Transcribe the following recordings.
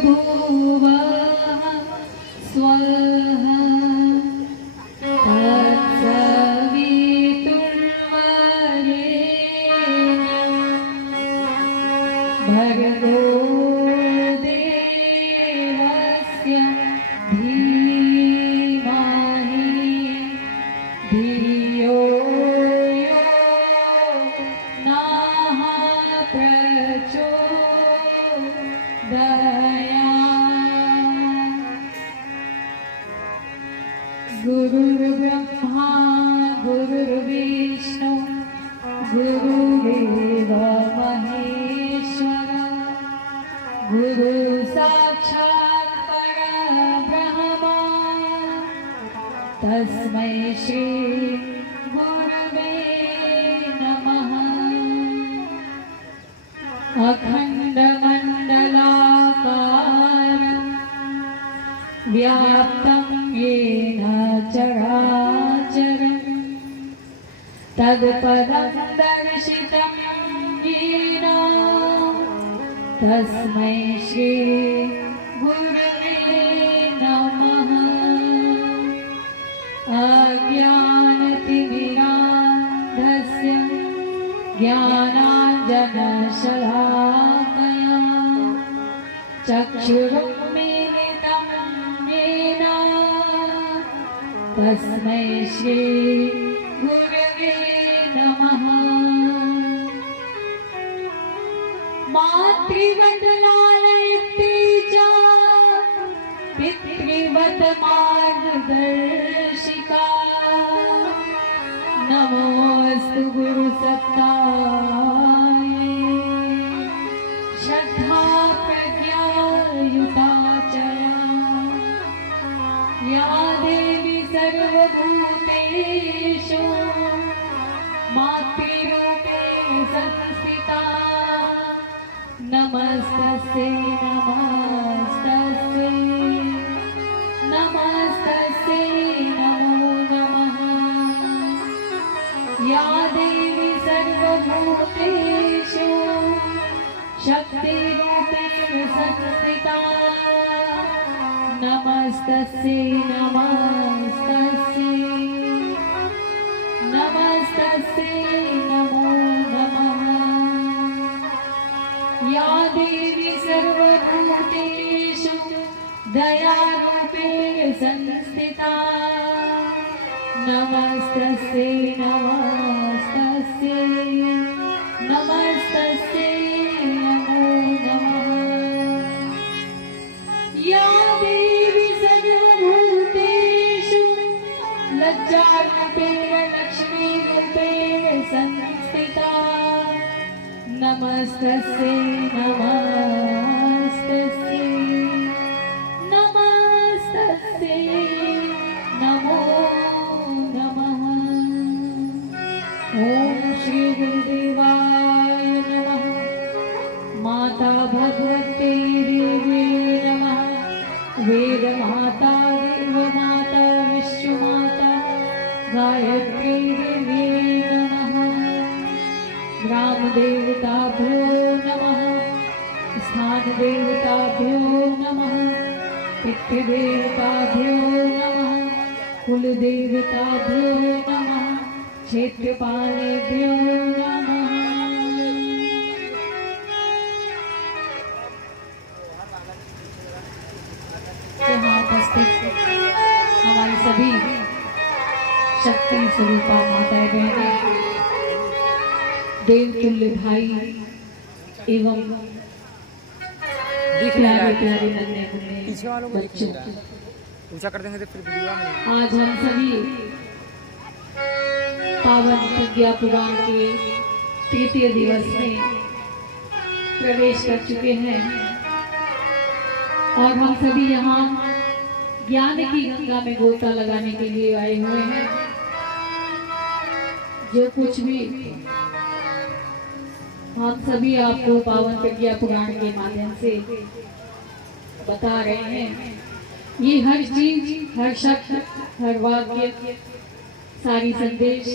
भूर्भुवः स्वः तत्सवितुर्वरेण्यं भर्गो देवस्य धीमहि धियो यो नः प्रचोदयात्। गुरुर्ब्रह्मा गुरुर्विष्णु गुरुदेव महेश्वरः गुरु साक्षात् परब्रह्म तस्मै श्री गुरवे नमः। अखण्डमण्डलाकारं व्याप्तं येन चराचरं तत्पदं दर्शितं येन तस्मै श्री गुरवे नमः। अज्ञानतिमिरान्धस्य ज्ञानाञ्जनशलाकया चक्षुरुन्मीलितं येन तस्मै श्री गुरवे नमः। मातृवत् लालयते च पितृवत् मार्गदर्शिका नमोऽस्तु गुरुसत्तायै श्रद्धा प्रज्ञायुता च या देवी सर्वभूतेषु मातृरूपेण संस्थिता नमस्तस्यै नमस्तस्यै नमस्तस्यै नमो नमः। या देवी सर्वभूतेषु शक्तिरूपेण संस्थिता नमस्तस्यै नमस्तस्यै नमस्तस्यै नमो नमः। या देवी सर्वभूतेषु दयारूपेण संस्थिता नमस्तस्यै नमस्तस्यै नमस्तस्यै नमो नमः। या देवी सर्वभूतेषु लज्जारूपेण लक्ष्मीरूपेण संस्थिता नमस्तस्यै नमस्तस्यै नमस्तस्यै नमो नमः। ओम श्री गुरुदेवाय नमः। माता भगवते देवी नमः। वेद माता देव माता विश्व माता गायत्री देवी नमः। ग्राम देवताभ्यो नमः। स्थान देवताभ्यो नमः। पितृदेवताभ्यो नमः। कुल देवताभ्यो नमः। क्षेत्रपालेभ्यो नमः। यहाँ उपस्थित हमारी सभी शक्ति स्वरूपा माताएं बहनें, देवतुल्य भाई एवं प्यारे प्यारे नन्हे मुन्ने बच्चों, पूछा कर देंगे तो फिर वीडियो में। आज हम सभी पावन प्रज्ञा पुराण के तृतीय दिवस में प्रवेश कर चुके हैं और हम सभी यहाँ ज्ञान की गंगा में गोता लगाने के लिए आए हुए हैं। जो कुछ भी हम सभी आपको पावन प्रज्ञा पुराण के माध्यम से बता रहे हैं, ये हर चीज, हर शब्द, हर वाक्य, सारी संदेश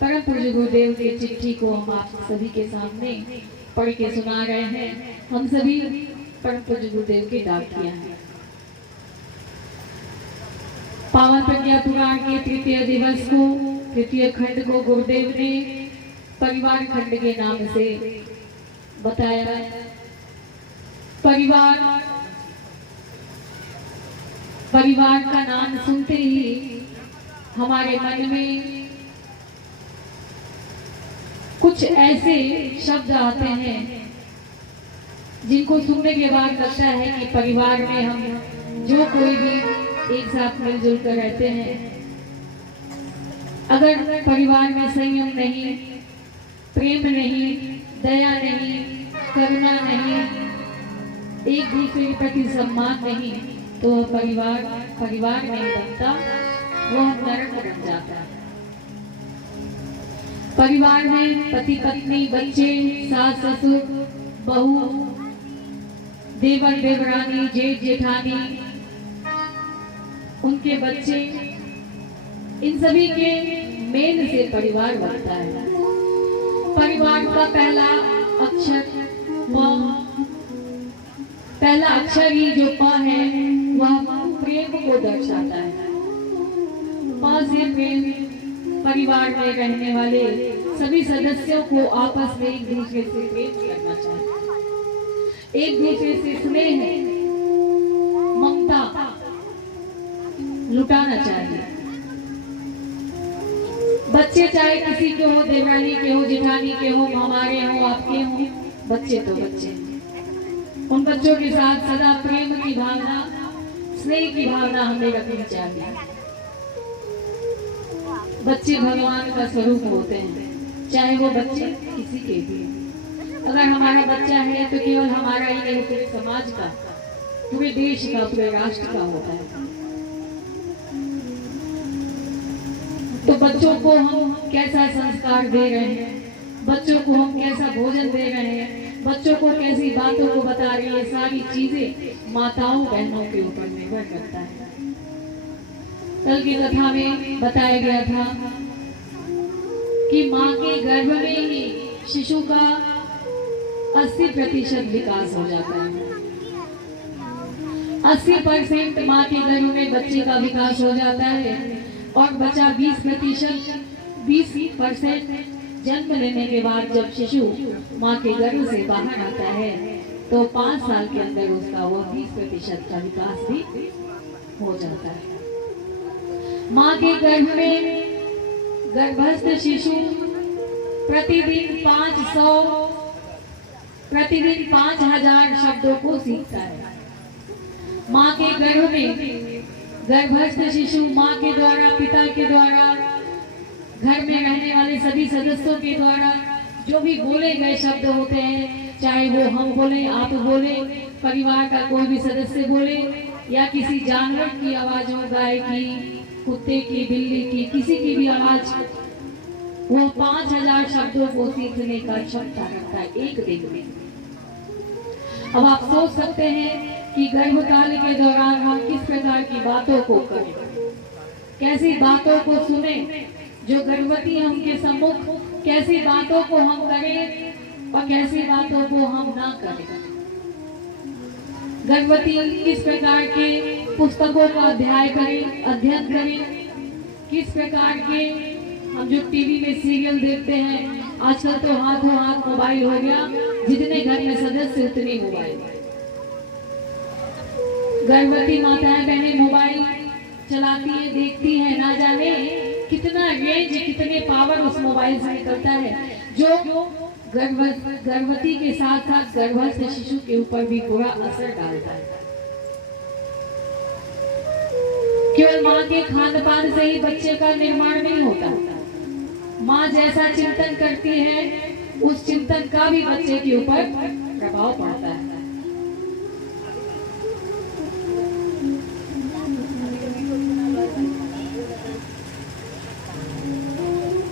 परम पूज्य गुरुदेव की चिट्ठी को हम आप सभी के सामने पढ़ के सुना रहे हैं। हम सभी परम पूज्य गुरुदेव की डाकियां हैं। पावन प्रज्ञा पुराण के तृतीय दिवस को, तृतीय खंड को गुरुदेव ने परिवार खंड के नाम से बताया। परिवार का नाम सुनते ही हमारे मन में कुछ ऐसे शब्द आते हैं जिनको सुनने के बाद लगता है कि परिवार में हम जो कोई भी एक साथ मिलजुल कर रहते हैं, अगर परिवार में संयम नहीं, प्रेम नहीं, दया नहीं, करुणा नहीं, एक दूसरे के प्रति सम्मान नहीं, तो वह परिवार नहीं बनता, वह नरक बन जाता है। परिवार में पति पत्नी, बच्चे, सास ससुर, बहू, देवर देवरानी, जेठ जेठानी, उनके बच्चे, इन सभी के मेल से परिवार बनता है। परिवार का पहला अक्षर ही जो प है वह प्रेम को दर्शाता है। प से प्रेम, परिवार में रहने वाले सभी सदस्यों को आपस में एक दूसरे से प्रेम करना चाहिए, एक दूसरे से स्नेह, ममता लुटाना चाहिए। बच्चे चाहे किसी के हो, देवरानी के हो, जेठानी के हो, हमारे हो, आपके हो, बच्चे तो बच्चे, उन बच्चों के साथ सदा प्रेम की भावना, स्नेह की भावना हमें रखनी चाहिए। बच्चे भगवान का स्वरूप होते हैं, चाहे वो बच्चे किसी के भी। अगर हमारा बच्चा है तो केवल हमारा ही नहीं, पूरे समाज का, पूरे देश का, पूरे राष्ट्र का होता है। तो बच्चों को हम कैसा संस्कार दे रहे हैं, बच्चों को हम कैसा भोजन दे रहे हैं, बच्चों को कैसी बातों को बता रही है, सारी चीजें माताओं बहनों के ऊपर निर्भर करता है। कल की कथा में बताया गया था कि माँ के गर्भ में ही शिशु का 80% विकास हो जाता है। 80% माँ के गर्भ में बच्चे का विकास हो जाता है और बचा 20% जन्म लेने के बाद जब शिशु माँ के गर्भ से बाहर आता है तो 5 साल के अंदर उसका वह 20% का विकास भी हो जाता है। माँ के गर्भ में गर्भस्थ शिशु प्रतिदिन 5000 शब्दों को सीखता है। माँ के गर्भ में गर्भस्थ शिशु माँ के द्वारा, पिता के द्वारा, घर में रहने वाले सभी सदस्यों के द्वारा जो भी बोले गए शब्द होते हैं, चाहे वो हम बोले, आप बोले, परिवार का कोई भी सदस्य बोले, या किसी जानवर की आवाज हो, गाय की, कुत्ते की, बिल्ली की, किसी की भी आवाज, वो 5000 शब्दों को सीखने का क्षमता रखता है एक दिन में। अब आप सोच सकते हैं कि गर्भकाल के दौरान हम किस प्रकार की बातों को करें, कैसी बातों को सुने, जो गर्भवती है उनके सम्मुख कैसी बातों को हम करें और कैसी बातों को हम ना करें। गर्भवती किस प्रकार के पुस्तकों का अध्ययन करें, किस प्रकार के, हम जो टीवी में सीरियल देखते हैं, आजकल तो हाथों हाथ मोबाइल हो गया, जितने घर में सदस्य उतने मोबाइल। गर्भवती माताएं बहनें मोबाइल चलाती हैं, देखती हैं, ना जाने कितना रेंज, कितने पावर उस मोबाइल से निकलता है, जो गर्भवती के साथ साथ गर्भस्थ शिशु के ऊपर भी बुरा असर डालता है। केवल माँ के खान पान से ही बच्चे का निर्माण नहीं होता, माँ जैसा चिंतन करती है उस चिंतन का भी बच्चे के ऊपर प्रभाव पड़ता है।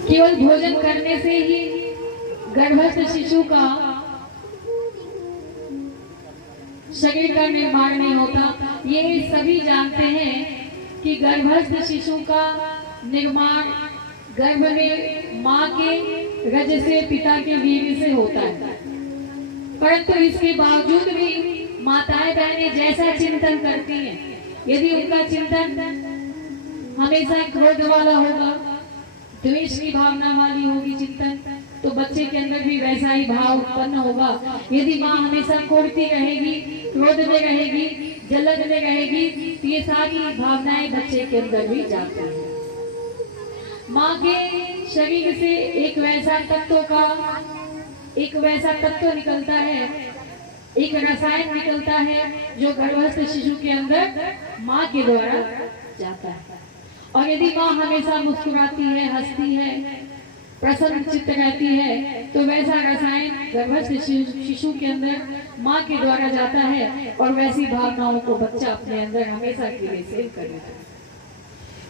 केवल भोजन करने से ही गर्भस्थ शिशु का शरीर का निर्माण नहीं होता। ये सभी जानते हैं कि गर्भस्थ शिशु का निर्माण गर्भ में माँ के रज से, पिता के वीर्य से होता है, परंतु इसके बावजूद भी माताएं बहनें जैसा चिंतन करती हैं, यदि उनका चिंतन हमेशा क्रोध वाला होगा, द्वेष की भावना वाली होगी चिंतन, तो बच्चे के अंदर भी वैसा ही भाव उत्पन्न होगा। यदि माँ हमेशा कोड़ती रहेगी, क्रोध में रहेगी, जलन में रहेगी, तो ये सारी भावनाएं बच्चे के अंदर भी जाती हैं। माँ के शरीर से एक वैसा तत्व निकलता है, एक रसायन निकलता है जो गर्भस्थ शिशु के अंदर माँ के द्वारा जाता है। और यदि माँ हमेशा मुस्कुराती है, हंसती है, प्रसन्न चित्त रहती है, तो वैसा रसायन गर्भस्थ शिशु के अंदर माँ के द्वारा जाता है और वैसी भावनाओं को बच्चा अपने अंदर हमेशा के लिए सेव कर लेता है।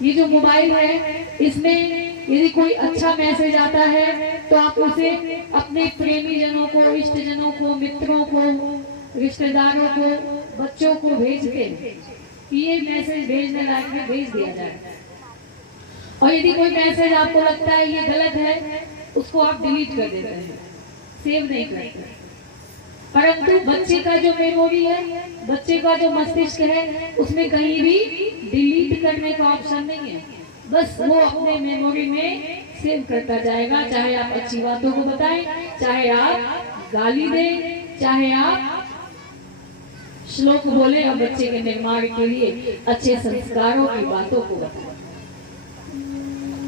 ये जो मोबाइल है, इसमें यदि कोई अच्छा मैसेज आता है तो आप उसे अपने प्रेमी जनों को, इष्ट जनों को, मित्रों को, रिश्तेदारों को, बच्चों को भेजते हैं कि ये मैसेज भेजने लायक है, भेज दिया जाए। और यदि कोई मैसेज आपको लगता है ये गलत है, उसको आप डिलीट कर देते हैं, सेव नहीं करते। परंतु बच्चे का जो मेमोरी है, बच्चे का जो मस्तिष्क है, उसमें कहीं भी डिलीट करने का ऑप्शन नहीं है। बस वो अपने मेमोरी में सेव करता जाएगा। चाहे आप अच्छी बातों को बताएं, चाहे आप गाली दें, चाहे आप श्लोक बोले और बच्चे के निर्माण के लिए अच्छे संस्कारों की बातों को बताएं।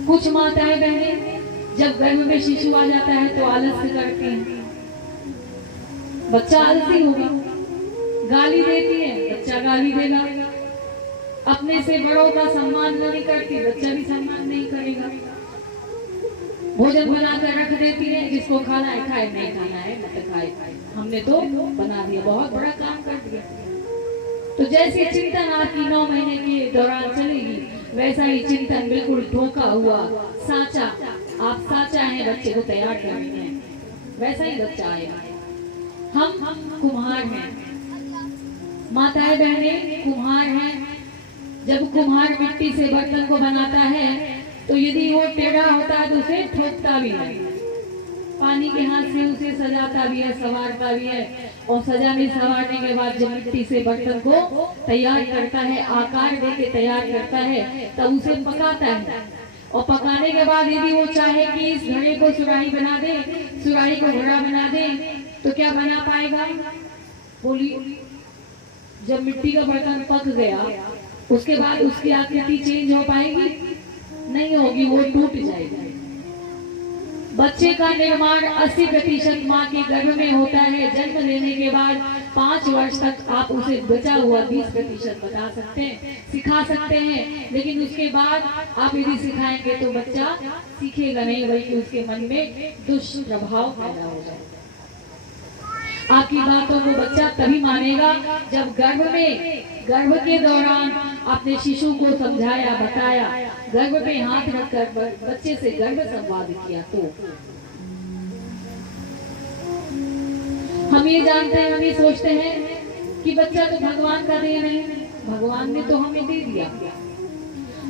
कुछ माताएं बहनें जब गर्भ में शिशु आ जाता है तो आलस्य करती हैं, बच्चा आलसी होगा, गाली देती है, बच्चा गाली देगा, अपने से बड़ों का सम्मान नहीं करती, बच्चा भी सम्मान नहीं करेगा, भोजन बनाकर रख देती है, जिसको खाना है खाए, नहीं खाना है मत खाए, हमने तो बना दिया, बहुत बड़ा काम कर दिया। तो जैसे चिंतन आपकी 9 महीने के दौरान चलेगी, वैसा ही चिंतन बिल्कुल ठोका हुआ साचा, आप साचा है, बच्चे को तैयार कर रहे हैं, वैसा ही बच्चा आएगा। हम कुम्हार हैं, माताएं बहनें कुम्हार हैं। जब कुम्हार मिट्टी से बर्तन को बनाता है तो यदि वो टेढ़ा होता है तो उसे ठोकता भी है, पानी के हाथ से उसे सजाता भी है, संवारता भी है, और सजाने संवारने के बाद जब मिट्टी से बर्तन को तैयार करता है, आकार देके तैयार करता है, तब उसे पकाता है। और पकाने के बाद यदि वो चाहे कि इस घड़े को सुराही बना दे, सुराही को घड़ा बना दे, तो क्या बना पाएगा? बोलिए। जब मिट्टी का बर्तन पक गया उसके बाद उसकी आकृति चेंज हो पाएगी? नहीं होगी, वो टूट जाएगी। बच्चे का निर्माण 80% माँ के गर्भ में होता है। जन्म लेने के बाद 5 वर्ष तक आप उसे बचा हुआ 20% बता सकते हैं, सिखा सकते हैं, लेकिन उसके बाद आप यदि सिखाएंगे तो बच्चा सीखेगा नहीं, बल्कि उसके मन में दुष्प्रभाव पैदा हो जाएगा। आपकी बातों को बच्चा तभी मानेगा जब गर्भ के दौरान आपने शिशु को समझाया, बताया, गर्भ पे हाथ रखकर बच्चे से गर्भ संवाद किया। तो हम ये जानते हैं, हम ये सोचते हैं कि बच्चा तो भगवान का देन है, भगवान ने तो हमें दे दिया।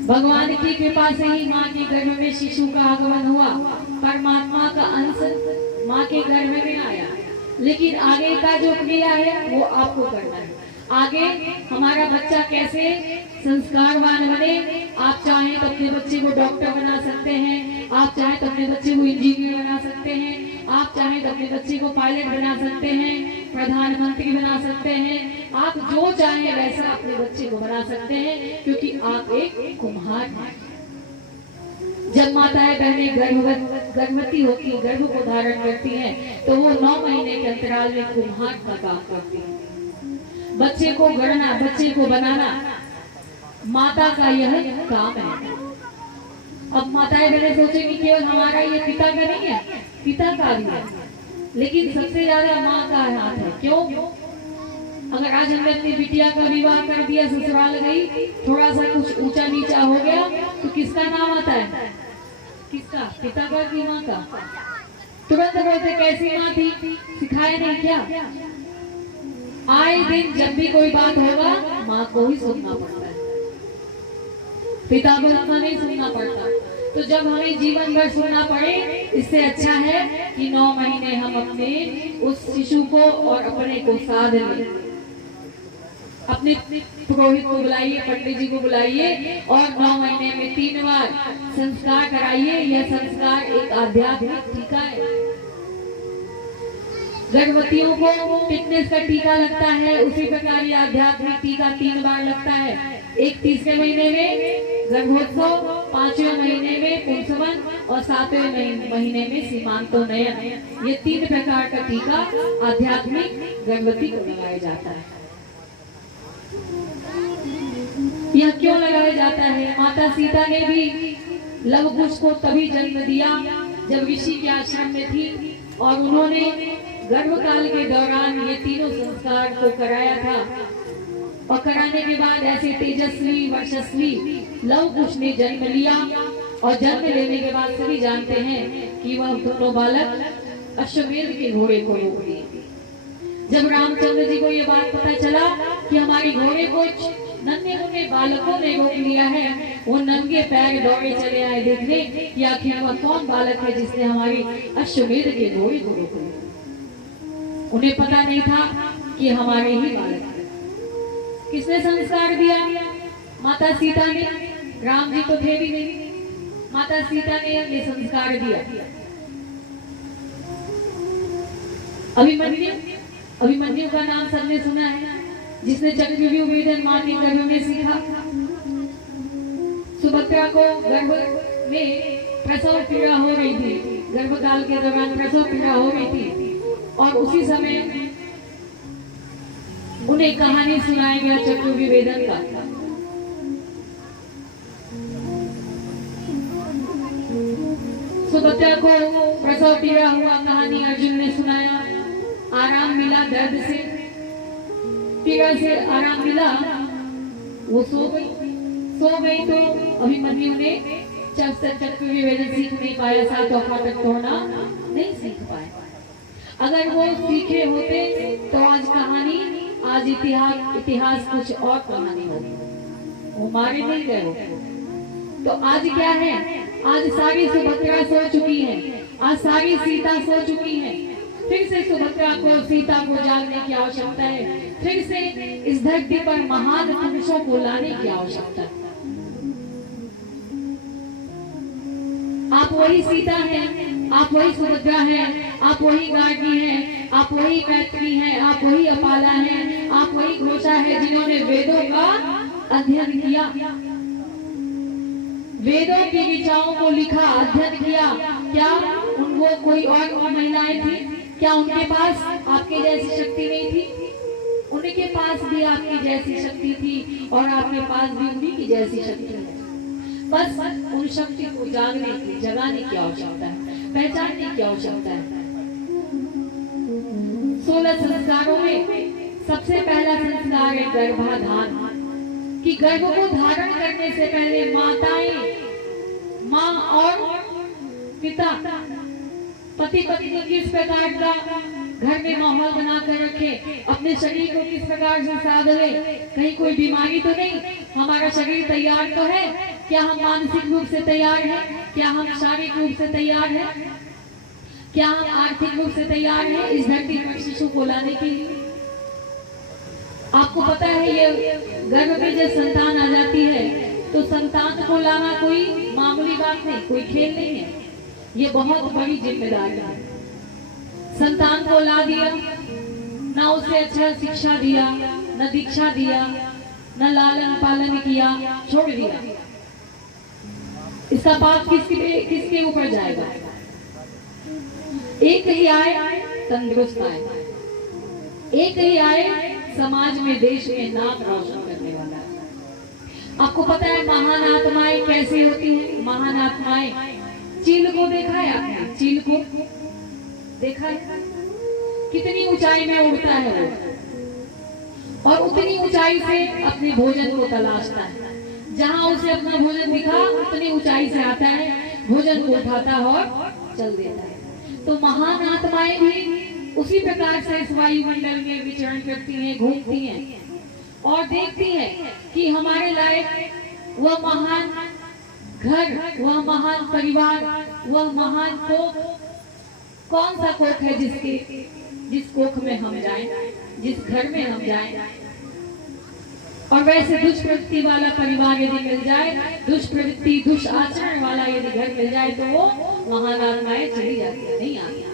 भगवान की कृपा से ही माँ के गर्भ में शिशु का आगमन हुआ, परमात्मा का अंश माँ के गर्भ में आया। लेकिन आगे का जो क्रिया है वो आपको करना है। आगे हमारा बच्चा कैसे संस्कारवान बने, आप चाहें तो अपने बच्चे को डॉक्टर बना सकते हैं, आप चाहें तो अपने बच्चे को इंजीनियर बना सकते हैं, आप चाहें तो अपने बच्चे को पायलट बना सकते हैं, प्रधानमंत्री बना सकते हैं, आप जो चाहें वैसा अपने बच्चे को बना सकते हैं, क्योंकि आप एक कुम्हार हैं। जब माताएं बहनें गर्भवती होती, गर्भ को धारण करती हैं, तो वो 9 महीने के अंतराल में कुम्हार का काम करती हैं। बच्चे को गढ़ना, बच्चे को बनाना माता का यह काम है। अब माताएं बहनें सोचेंगी केवल हमारा ये पिता का नहीं है, पिता का भी है, लेकिन सबसे ज्यादा माँ का हाथ है। क्यों? अगर आज हमने अपनी बिटिया का विवाह कर दिया, ससुराल गई, थोड़ा सा कुछ ऊंचा नीचा हो गया, तो किसका नाम आता है? किसका? पिता का कि माँ का? तुरंत बोलते कैसी माँ थी, सिखाया नहीं क्या? आए दिन जब भी कोई बात होगा माँ को ही सुनना पड़ता है, पिता को अपना नहीं सुनना पड़ता। तो जब हमें जीवन भर सुनना पड़े, इससे अच्छा है कि 9 महीने हम अपने उस शिशु को और अपने को साध लें। अपने पुरोहित को बुलाइए, पंडित जी को बुलाइए और 9 महीने में 3 बार संस्कार कराइए। यह संस्कार एक आध्यात्मिक टीका है। गर्भवतियों को फिटनेस का टीका लगता है, उसी प्रकार ये आध्यात्मिक टीका 3 बार लगता है। एक 30वें महीने में गर्भोत्सव, 5वें महीने में पुंसवन और 7वें महीने में सीमांतोन्नयन। ये 3 प्रकार का टीका आध्यात्मिक गर्भवती को लगाया जाता है। यह क्यों लगाया जाता है? माता सीता ने भी लव कुश को तभी जन्म दिया जब ऋषि के आश्रम में थी और उन्होंने गर्भकाल के दौरान ये तीनों संस्कार को कराया था। और कराने के बाद ऐसे तेजस्वी वर्चस्वी लव कुश ने जन्म लिया और जन्म लेने के बाद सभी जानते हैं कि वह दोनों बालक अश्वमेध के घोड़े को रोक दिए। जब रामचंद्र जी को ये बात पता चला कि हमारे घोड़े को नन्हे मुन्ने बालकों ने रोक लिया है, वो नंगे पैर दौड़े चले आए देखने कि आखिर वह कौन बालक है जिसने हमारी अश्वमेध के घोड़े को रोक लिया। उन्हें पता नहीं था कि हमारे ही बालक है। किसने संस्कार दिया? माता सीता ने। राम जी तो थे भी नहीं, माता सीता ने ये संस्कार दिया। अभिमन्यु का नाम सबने सुना है, जिसने चक्रव्यूह भेदन मां के गर्भ में सीखा। सुभद्रा को गर्भ में प्रसव पीड़ा हो रही थी, गर्भकाल के दौरान प्रसव पीड़ा हो रही थी और उसी समय उन्हें कहानी सुनाया गया चक्रव्यूह भेदन का। सुभद्रा को प्रसव पीड़ा हुआ, कहानी अर्जुन ने सुनाया। आराम मिला, दर्द से पीड़ा से आराम मिला, वो सो गई तो अभिमन्यु ने जब तक चक्रव्यूह भेदन सीख नहीं पाया, 7 औखा तक तोड़ना नहीं सीख पाए। अगर वो सीखे होते तो आज कहानी, आज इतिहास कुछ और कहानी होगी। वो मारे नहीं गए होते। तो आज क्या है? आज सारी सुभद्रा सो चुकी है, आज सारी सीता सो चुकी है। फिर से सुभद्रा को, सीता को जागने की आवश्यकता है। फिर से इस धरती पर महान पुरुषों को लाने की आवश्यकता है। आप वही सीता हैं, आप वही सुभद्रा हैं, आप वही गार्गी हैं, आप वही मैत्री हैं, आप वही अपाला हैं, आप वही घोषा है जिन्होंने वेदों का अध्ययन किया, वेदों की ऋचाओं को लिखा, अध्ययन किया। क्या उनको कोई और महिलाएं थी? क्या उनके पास आपके जैसी शक्ति नहीं थी? उनके पास भी आपकी जैसी शक्ति थी और आपके पास भी उन्हीं की जैसी शक्ति है। बस उन शक्ति को जगाने की आवश्यकता है, पहचानने की आवश्यकता है। 16 संस्कारों में सबसे पहला संस्कार है गर्भाधान। कि गर्भ को धारण करने से पहले माँ और पिता, पति पत्नी किस प्रकार का घर में माहौल बनाकर रखे, अपने शरीर को किस प्रकार से साध ले, कहीं कोई बीमारी तो नहीं, हमारा शरीर तैयार तो है, क्या हम मानसिक रूप से तैयार हैं, क्या हम शारीरिक रूप से तैयार हैं, क्या हम आर्थिक रूप से तैयार हैं इस धरती पर शिशु को लाने के लिए। आपको पता है ये गर्भ में जब संतान आ जाती है तो संतान को लाना कोई मामूली बात नहीं, कोई खेल नहीं है, ये बहुत बड़ी जिम्मेदारी है। संतान को ला दिया, ना उसे अच्छा शिक्षा दिया, न दीक्षा दिया, न लालन पालन किया, छोड़ दिया, इसका पाप किसके ऊपर जाएगा? एक ही आए तंदुरुस्त आए, एक ही आए समाज में, देश में नाम रोशन करने वाला। आपको पता है महान आत्माएं कैसी होती हैं? महान आत्माएं, चील को देखा है आपने? चील को देखा है? कितनी ऊंचाई में उड़ता है वो, और उतनी ऊंचाई से अपने भोजन को तलाशता है। जहां उसे अपना भोजन दिखा उतनी ऊंचाई से आता है, भोजन को उठाता और चल देता है। तो महान आत्माएं भी उसी प्रकार से इस वायुमंडल में विचरण करती हैं, घूमती हैं और देखती हैं कि हमारे लायक वह महान घर, वह महान परिवार, वह महान कोख, कौन सा कोख है जिस कोख में हम जाएं, जिस घर में हम जाएं। और वैसे दुष्प्रवृत्ति वाला परिवार यदि मिल जाए, दुष्प्रवृत्ति दुष्आचरण वाला यदि घर मिल जाए, तो वो महान आत्माएं चली जाती है, नहीं आती।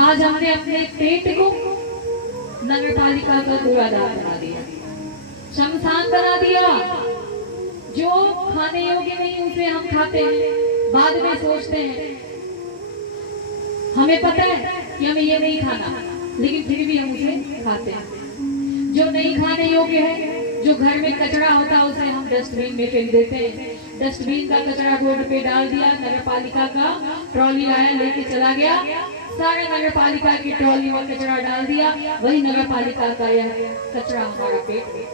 आज हमने अपने पेट को नगर पालिका का कूड़ादान बना दिया, शमशान बना दिया। जो खाने योग्य नहीं उसे हम खाते हैं, बाद में सोचते हैं, हमें पता है कि हमें ये नहीं खाना, लेकिन फिर भी हम उसे खाते हैं। जो नहीं खाने योग्य है, जो घर में कचरा होता है, उसे हम डस्टबिन में फेंक देते हैं। डस्टबिन का कचरा रोड पे डाल दिया, नगर पालिका का ट्रॉली आया लेके चला गया, सारा नगर पालिका की ट्रॉली में कचरा डाल दिया, वही नगर पालिका का यह कचरा हमारा पेट में।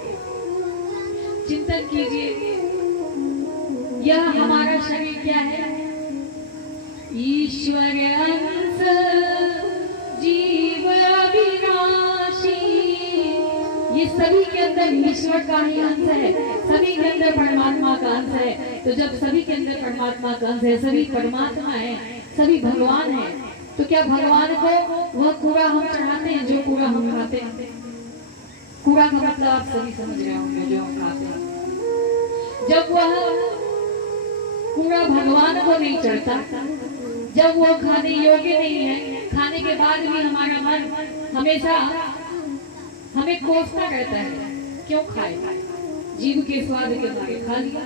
चिंतन कीजिए, यह हमारा शरीर क्या है? ईश्वर अंश जीव अविनाशी। ये सभी के अंदर ईश्वर का ही अंश है, सभी के अंदर परमात्मा का अंश है। तो जब सभी के अंदर परमात्मा का अंश है, सभी परमात्मा है, सभी भगवान है, तो क्या भगवान को वह कूड़ा हम चढ़ाते हैं जो कूड़ा हम खाते हैं? कूड़ा का मतलब आप सभी समझ रहे होंगे, जो हम खाते हैं। जब वह कूड़ा भगवान को नहीं चढ़ता, जब वो खाने योग्य नहीं है, खाने के बाद भी हमारा मन हमेशा हमें कोसता रहता है, क्यों खाए? जीव के स्वाद के मारे खा लिया,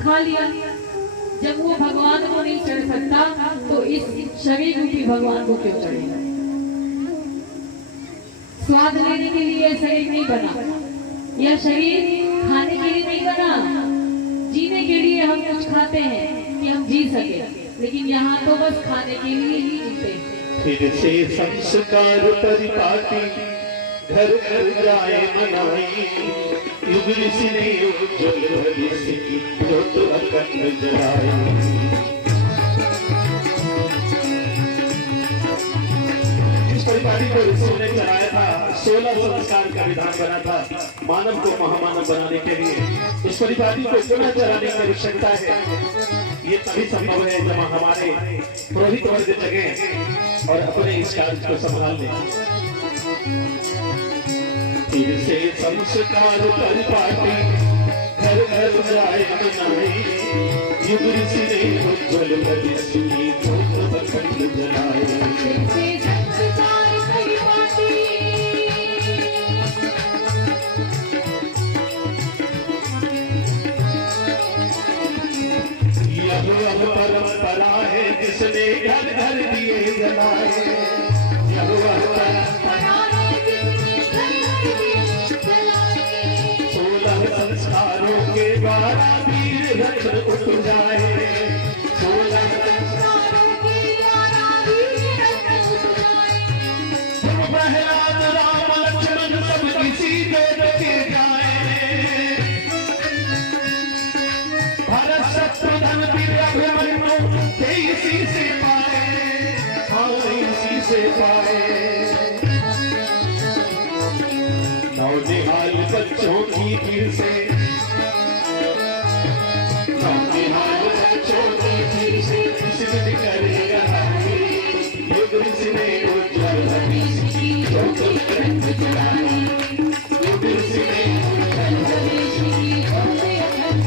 खा लिया। जब वो भगवान को नहीं चढ़ सकता, तो इस शरीर रूपी भगवान को क्यों चढ़ेगा? स्वाद लेने के लिए यह शरीर नहीं बना, यह शरीर खाने के लिए नहीं बना। जीने के लिए हम कुछ खाते हैं कि हम जी सके, लेकिन यहाँ तो बस खाने के लिए ही जीते हैं। फिर से संस्कार परिपाटी घर घर जाए मनाई, युग ऋषि ने उज्ज्वल भविष्य की ज्योत अखंड जलाई। परिपाटी को ऋषियों ने चलाया था, 16 संस्कार का विधान बना था मानव को महामानव बनाने के लिए। इस परिपाटी को पुनः चलाने की आवश्यकता है। ये तभी संभव है जब हमारे पुरोहित वर्ग जगह और अपने इस कार्य को संभाल लें। फिर से संस्कार परिपाटी घर घर जाए मनाई, युग ऋषि ने उज्ज्वल भविष्य की ज्योत अखंड जलाई। परंपरा है जिसने घर घर दिए जलाए, यह परंपरा है जिसने घर घर दिए जलाए। 16 संस्कारों के द्वारा वीर रत्न उठ जाए, 16 संस्कारों के द्वारा वीर रत्न उठ जाए। प्रहलाद राम लक्ष्मण सब किसी देव के जाए, भरत शत्रुघ्न इसी से पाए, हाँ इसी से पाए। नौनिहाल बच्चों की भीड़ से, नौनिहाल बच्चों की भीड़ से किसने करेगा? युग ऋषि ने उज्ज्वल भविष्य की ज्योत अखंड जलाई, युग ऋषि ने उज्ज्वल भविष्य की ज्योत अखंड जलाई।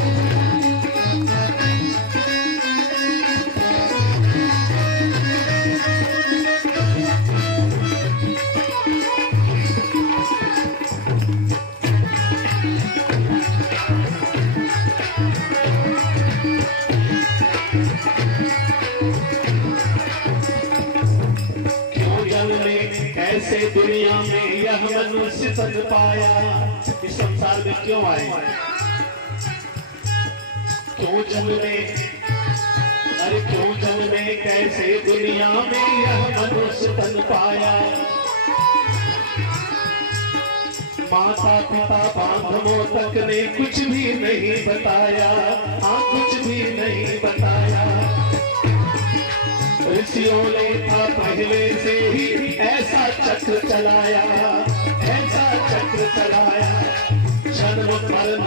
ऐसे दुनिया में यह मनुष्य तन पाया, इस संसार में क्यों आए? क्यों जन्मे? अरे क्यों जन्मे? कैसे दुनिया में यह मनुष्य तन पाया? माता पिता बांधवों तक ने कुछ भी नहीं बताया, हाँ कुछ भी नहीं बताया। ऋषियों ने था पहले से ही ऐसा चक्र चलाया, ऐसा चक्र चलाया। जन्म मरण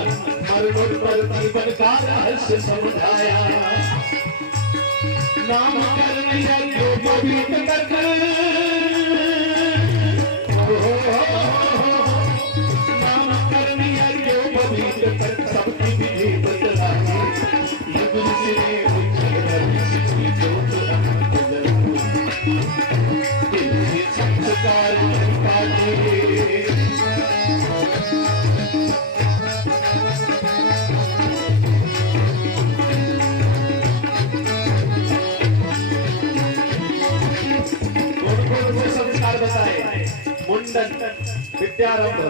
मरणोत्तर जीवन का रहस्य समझाया। नामकरण यज्ञोपवीत कर मुंडन, विद्यारंभ,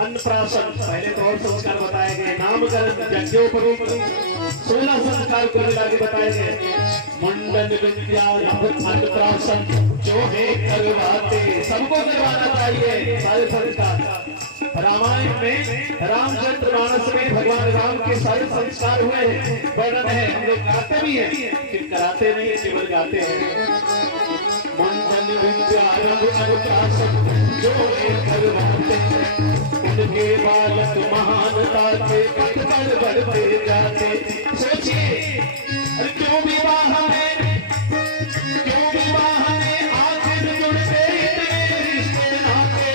अन्नप्राशन, पहले तो और संस्कार बताए गए, नामकरण, यज्ञोपवीत, 16 संस्कार को मिला के बताए गए। मुंडन, विद्यारंभ, अन्नप्राशन जो है करवाते, सबको करवाना चाहिए सारे संस्कार। रामायण में, रामचरितमानस में भगवान राम के सारे संस्कार हुए हैं, वर्णन है, हम लोग गाते भी हैं, फिर कराते नहीं, केवल गाते हैं। मुंडन, विद्यारंभ, अन्नप्राशन जो है करवाते, उनके बालक महानता के पथ पर बढ़ते जाते। सोचिए क्यों विवाह में, क्यों विवाह में आखिर जुड़ते इतने रिश्ते नाते,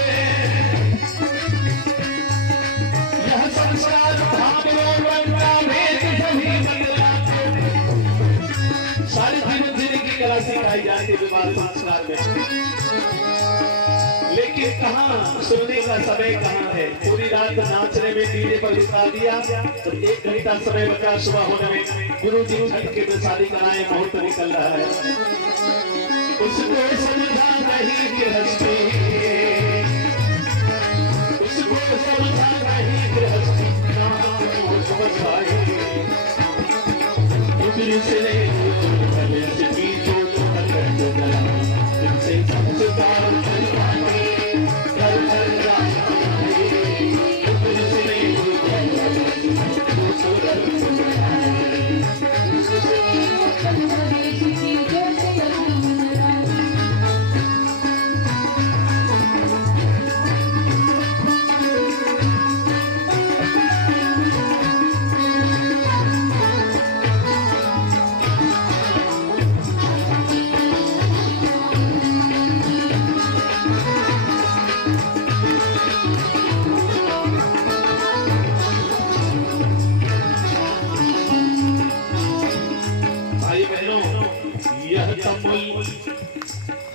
यह संसार भावों बनता भेद सभी बदलाते। सारी जीवन की कला सिखाई जाती है विवाह संस्कार में, लेकिन कहाँ सुनने का समय कहाँ है। पूरी रात नाचने में डीजे पर बिता दिया, तो 1 घंटा समय बचा सुबह होने में, गुरु जी छठ के में शादी कराए, मुहूर्त निकल रहा है। उसको समझा नहीं गृहस्थी, उसको समझा नहीं गृहस्थी, वो समझ पाए से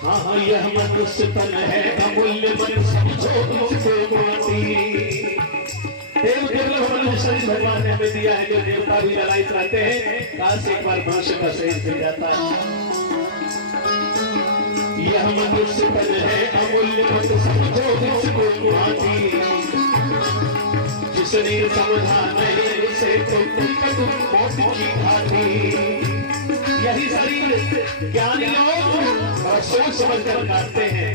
हाँ यह मनुष्य तन है अमूल्य, मन समझो तुमको माटी। देव दुर्लभ मनुष्य शरीर भगवान ने हमें दिया है, जो देवता भी ललायित रहते हैं, काश एक बार मनुष्य का शरीर मिल जाता है। यह मनुष्य तन है अमूल्य, मन समझो तुमको माटी, जिसने समझा नहीं उसे तो मौत की घाटी। यही शरीर ज्ञानी लोग और सोच समझ कर काटते हैं,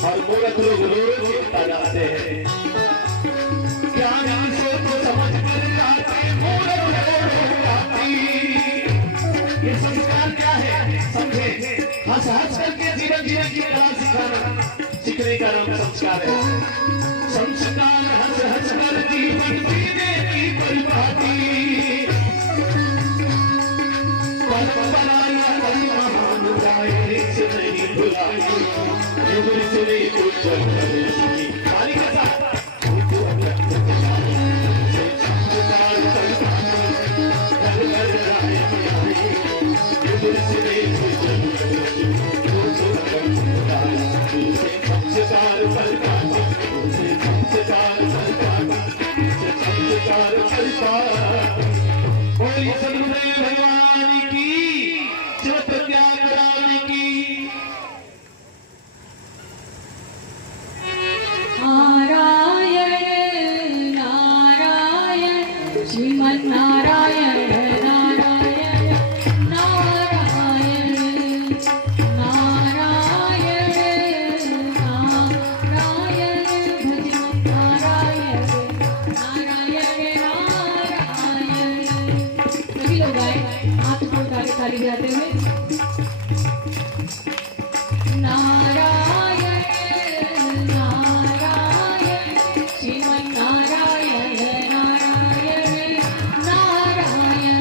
और मूर्ख लोग रो के जाते हैं। ज्ञानी सोच समझ कर काटे, मूर्ख लोग काटी। ये संस्कार क्या है समझे, हंस हंस करके जीवन जीने की कला सिखाना, सीखने का नाम संस्कार है। संस्कार हंस हंस कर जीवन जीने की परिपाटी, नहीं भुलाई, से कुछ पानी के साथ सदगुरुदेव भगवान की, चित त्याग की। नारायण नारायण श्रीमन नारायण नारायण नारायण नारायण नारायण भजन नारायण नारायण नारायण। सभी लोग आए, हाथ जोड़ ताली बजाते हुए। नारायण नारायण श्रीमन नारायण नारायण नारायण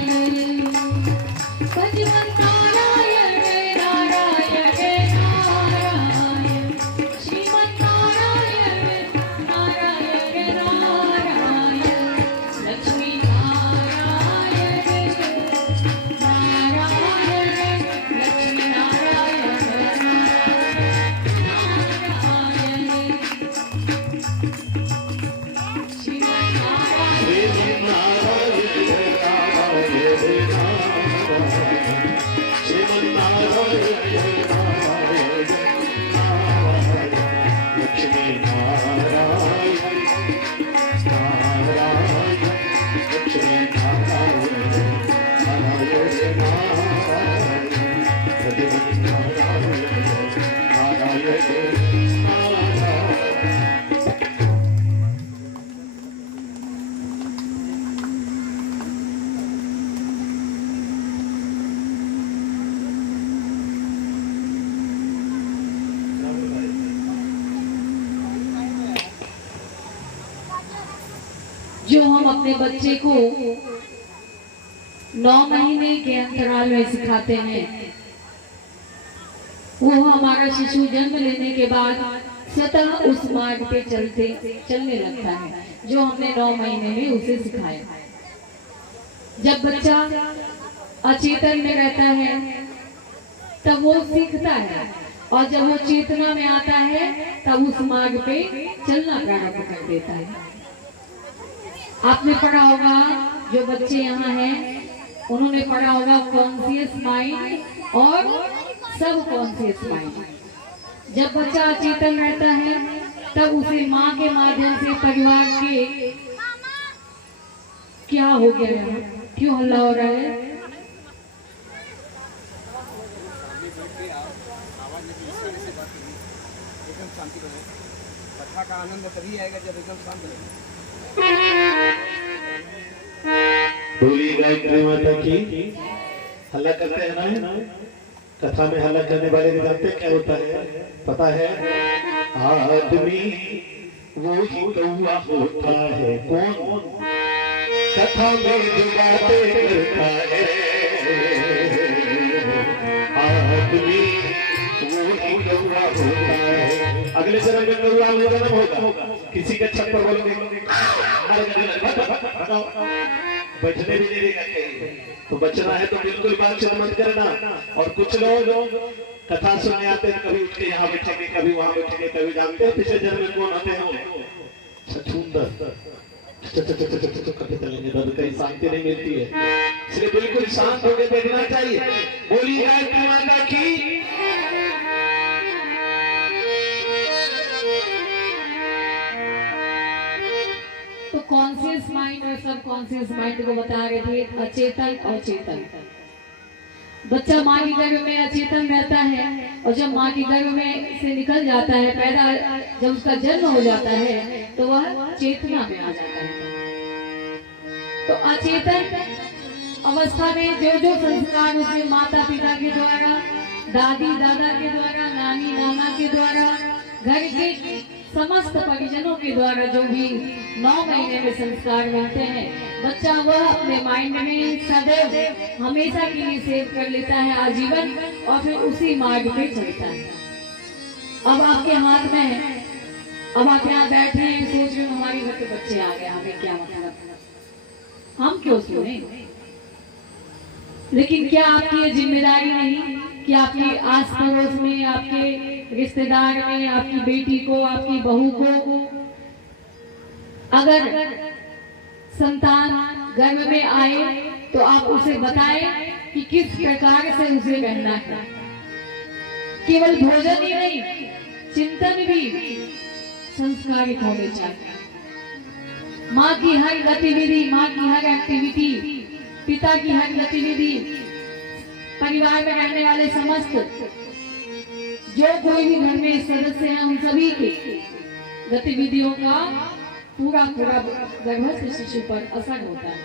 भजन नारायण नारायण नारायण श्रीमन नारायण नारायण नारायण लक्ष्मी नारायण नारायण लक्ष्मी नारायण जो हम अपने बच्चे को 9 महीने के अंतराल में सिखाते हैं, वो हमारा शिशु जन्म लेने के बाद स्वतः उस मार्ग पे चलने लगता है जो हमने 9 महीने में उसे सिखाया। जब बच्चा अचेतन में रहता है तब वो सीखता है, और जब वो चेतना में आता है तब उस मार्ग पे चलना प्रारंभ कर देता है। आपने पढ़ा होगा, जो बच्चे यहाँ हैं उन्होंने पढ़ा होगा कॉन्शियस माइंड और सब कॉन्शियस माइंड। जब बच्चा अचेतन रहता है तब उसे माँ के माध्यम से परिवार के क्या हो गया, क्यों हल्ला हो रहा है? एकदम शांति बने। कथा का आनंद तभी आएगा जब एकदम शांत रहेगा। बोलिए गायत्री माता की। हल्ला करते हैं ना, कथा में हल्ला करने वाले भी जानते क्या होता है, पता है? आदमी वो ही कौवा होता है। कौन? कथा में जो बातें करता है, आदमी वो ही कौवा होता है। अगले जन्म में कौवा में जन्म होगा, किसी के छत पर बोलेंगे बैठने भी नहीं देगा कहीं, तो बचना है तो बिल्कुल बातचीत मत करना। और कुछ लोग कथा सुनने आते हैं, कभी उठ के यहाँ बैठेंगे, कभी वहां बैठेंगे, कभी जानते हैं पिछले जन्म में कौन होते हैं? छछूंदर करते चलेंगे, कहीं शांति नहीं मिलती है, इसलिए बिल्कुल शांत होकर बैठना चाहिए। बोलिए गायत्री माता की। तो कॉन्शियस माइंड और सब कॉन्शियस माइंड को बता रहे थे, अचेतन और चेतन। बच्चा माँ के गर्भ में अचेतन रहता है, और जब माँ के गर्भ में से निकल जाता है, पैदा जब उसका जन्म हो जाता है तो वह चेतना में आ जाता है। तो अचेतन अवस्था में जो जो संस्कार उसे माता पिता के द्वारा, दादी दादा के द्वारा, नानी नाना के द्वारा, घर के समस्त परिजनों के द्वारा जो भी 9 महीने में संस्कार मिलते हैं, बच्चा वह अपने माइंड में सदैव हमेशा के लिए सेव कर लेता है आजीवन, और फिर उसी मार्ग पे चलता है। अब आपके हाथ में है, अब आप यहाँ बैठे हैं, सोच रहे हमारे घर के बच्चे आ गए, हमें क्या मतलब, हम क्यों सुने? लेकिन क्या आपकी ये जिम्मेदारी नहीं कि आपके आस पड़ोस में, आपके रिश्तेदार में, आपकी बेटी को, आपकी बहू को अगर संतान गर्भ में आए तो आप उसे बताएं कि किस प्रकार से उसे रहना है। केवल भोजन ही नहीं, चिंतन भी संस्कारित होने चाहिए। माँ की हर गतिविधि, माँ की हर एक्टिविटी, पिता की हर गतिविधि, परिवार में रहने वाले समस्त जो कोई भी घर में सदस्य हैं, उन सभी की गतिविधियों का पूरा गर्भस्थ शिशु पर असर होता है।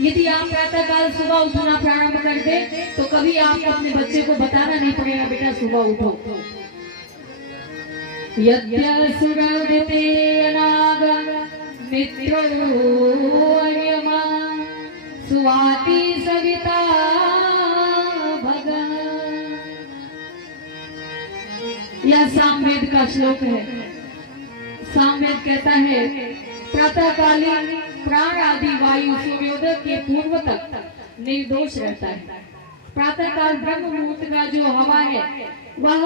यदि आप प्रातःकाल सुबह उठना प्रारंभ कर दें तो कभी आपको अपने बच्चे को बताना नहीं पड़ेगा, बेटा सुबह उठो। यद्यसुरदिते अनाग मित्रो अर्यमा सुवाति सविता भगः। यह सामवेद का श्लोक है। सामवेद कहता है प्रातःकालीन प्राण आदि वायु सूर्योदय के पूर्व तक निर्दोष रहता है। प्रातःकाल ब्रह्म मुहूर्त का जो हवा है वह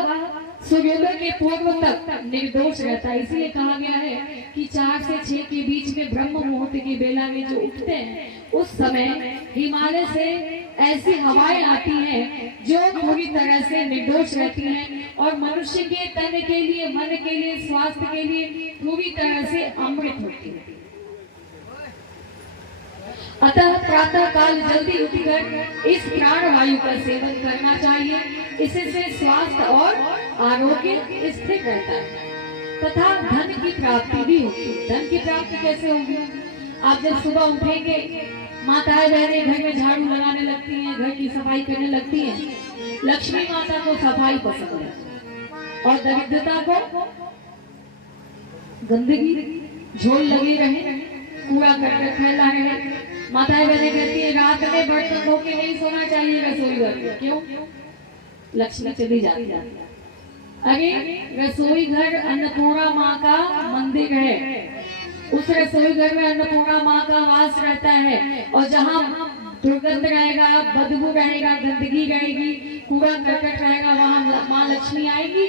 सूर्योदय के पूर्व तक निर्दोष रहता है। इसलिए कहा गया है कि 4 से 6 के बीच में ब्रह्म मुहूर्त की बेला में जो उठते हैं उस समय हिमालय से ऐसी हवाएं आती हैं जो पूरी तरह से निर्दोष रहती हैं और मनुष्य के तन के लिए, मन के लिए, स्वास्थ्य के लिए पूरी तरह से अमृत होती है। अतः प्रातः काल जल्दी उठकर इस प्राणवायु का सेवन करना चाहिए। इससे स्वास्थ्य और आरोग्य स्थिर रहता है तथा धन की प्राप्ति भी होगी। धन की प्राप्ति कैसे होगी? आप जब सुबह उठेंगे, माताएं बहनें घर में झाड़ू लगाने लगती हैं, घर की सफाई करने लगती हैं। लक्ष्मी माता को सफाई पसंद है और दरिद्रता को गंदगी झोल लगी रहे, कूड़ा करकट फैला रहे। माताएं बहनें कहती है रात में बर्तन धो के नहीं सोना चाहिए रसोई घर में। क्यों? लक्ष्मी चली जाती है। अरे रसोई घर अन्नपूर्णा माँ का मंदिर है। उस रसोई घर में अन्नपूर्णा माँ का वास रहता है और जहाँ दुर्गंध रहेगा, बदबू रहेगा, गंदगी रहेगी, कूड़ा करकट रहेगा, वहाँ माँ लक्ष्मी आएगी,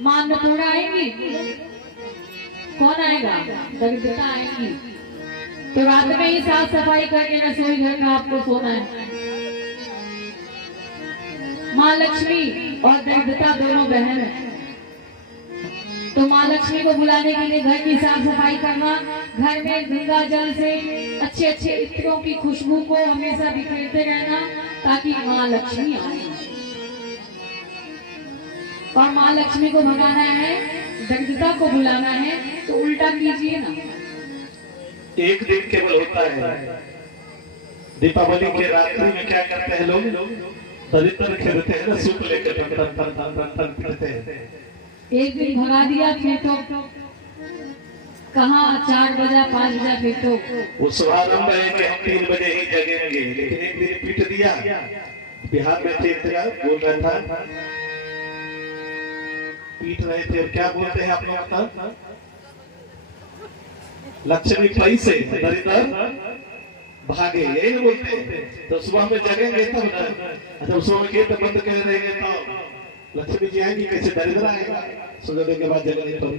माँ अन्नपूर्णा आएगी। कौन आएगा? दरिद्रता आएगी। तो रात में ही साफ सफाई करके रसोई घर का आपको सोना है। माँ लक्ष्मी और दरिद्रता दोनों बहन है। तो माँ लक्ष्मी को बुलाने के लिए घर की साफ सफाई करना, घर में गंगा जल से अच्छे अच्छे इत्रों की खुशबू को हमेशा बिखेरते रहना ताकि माँ लक्ष्मी आए। और माँ लक्ष्मी को भगाना है, दरिद्रता को बुलाना है, तो उल्टा कीजिए ना। एक दिन केवल होता है। दीपावली के रात्रि में क्या करते हैं लोग? दलितर खेलते हैं ना, सूप लेकर टन करते हैं। एक दिन भगा दिया, फिर तो कहाँ 4 बजा 5 बजा, फिर तो वो शुभारंभ है कि हम 3 बजे ही जगेंगे। लेकिन एक दिन पीट दिया। बिहार में थे बोल रहा था, पीट रहे थे और क्या बोलते हैं आप लोग? लक्ष्मी पैसे दरिद्र भागे, यही ना बोलते हैं। तो सुबह में जगेंगे तब ना। अच्छा सुबह में गेट बंद कर रहेंगे तो लक्ष्मी जी आएंगी कैसे? दरिद्र आएगा सूर्योदय के बाद जगने पर।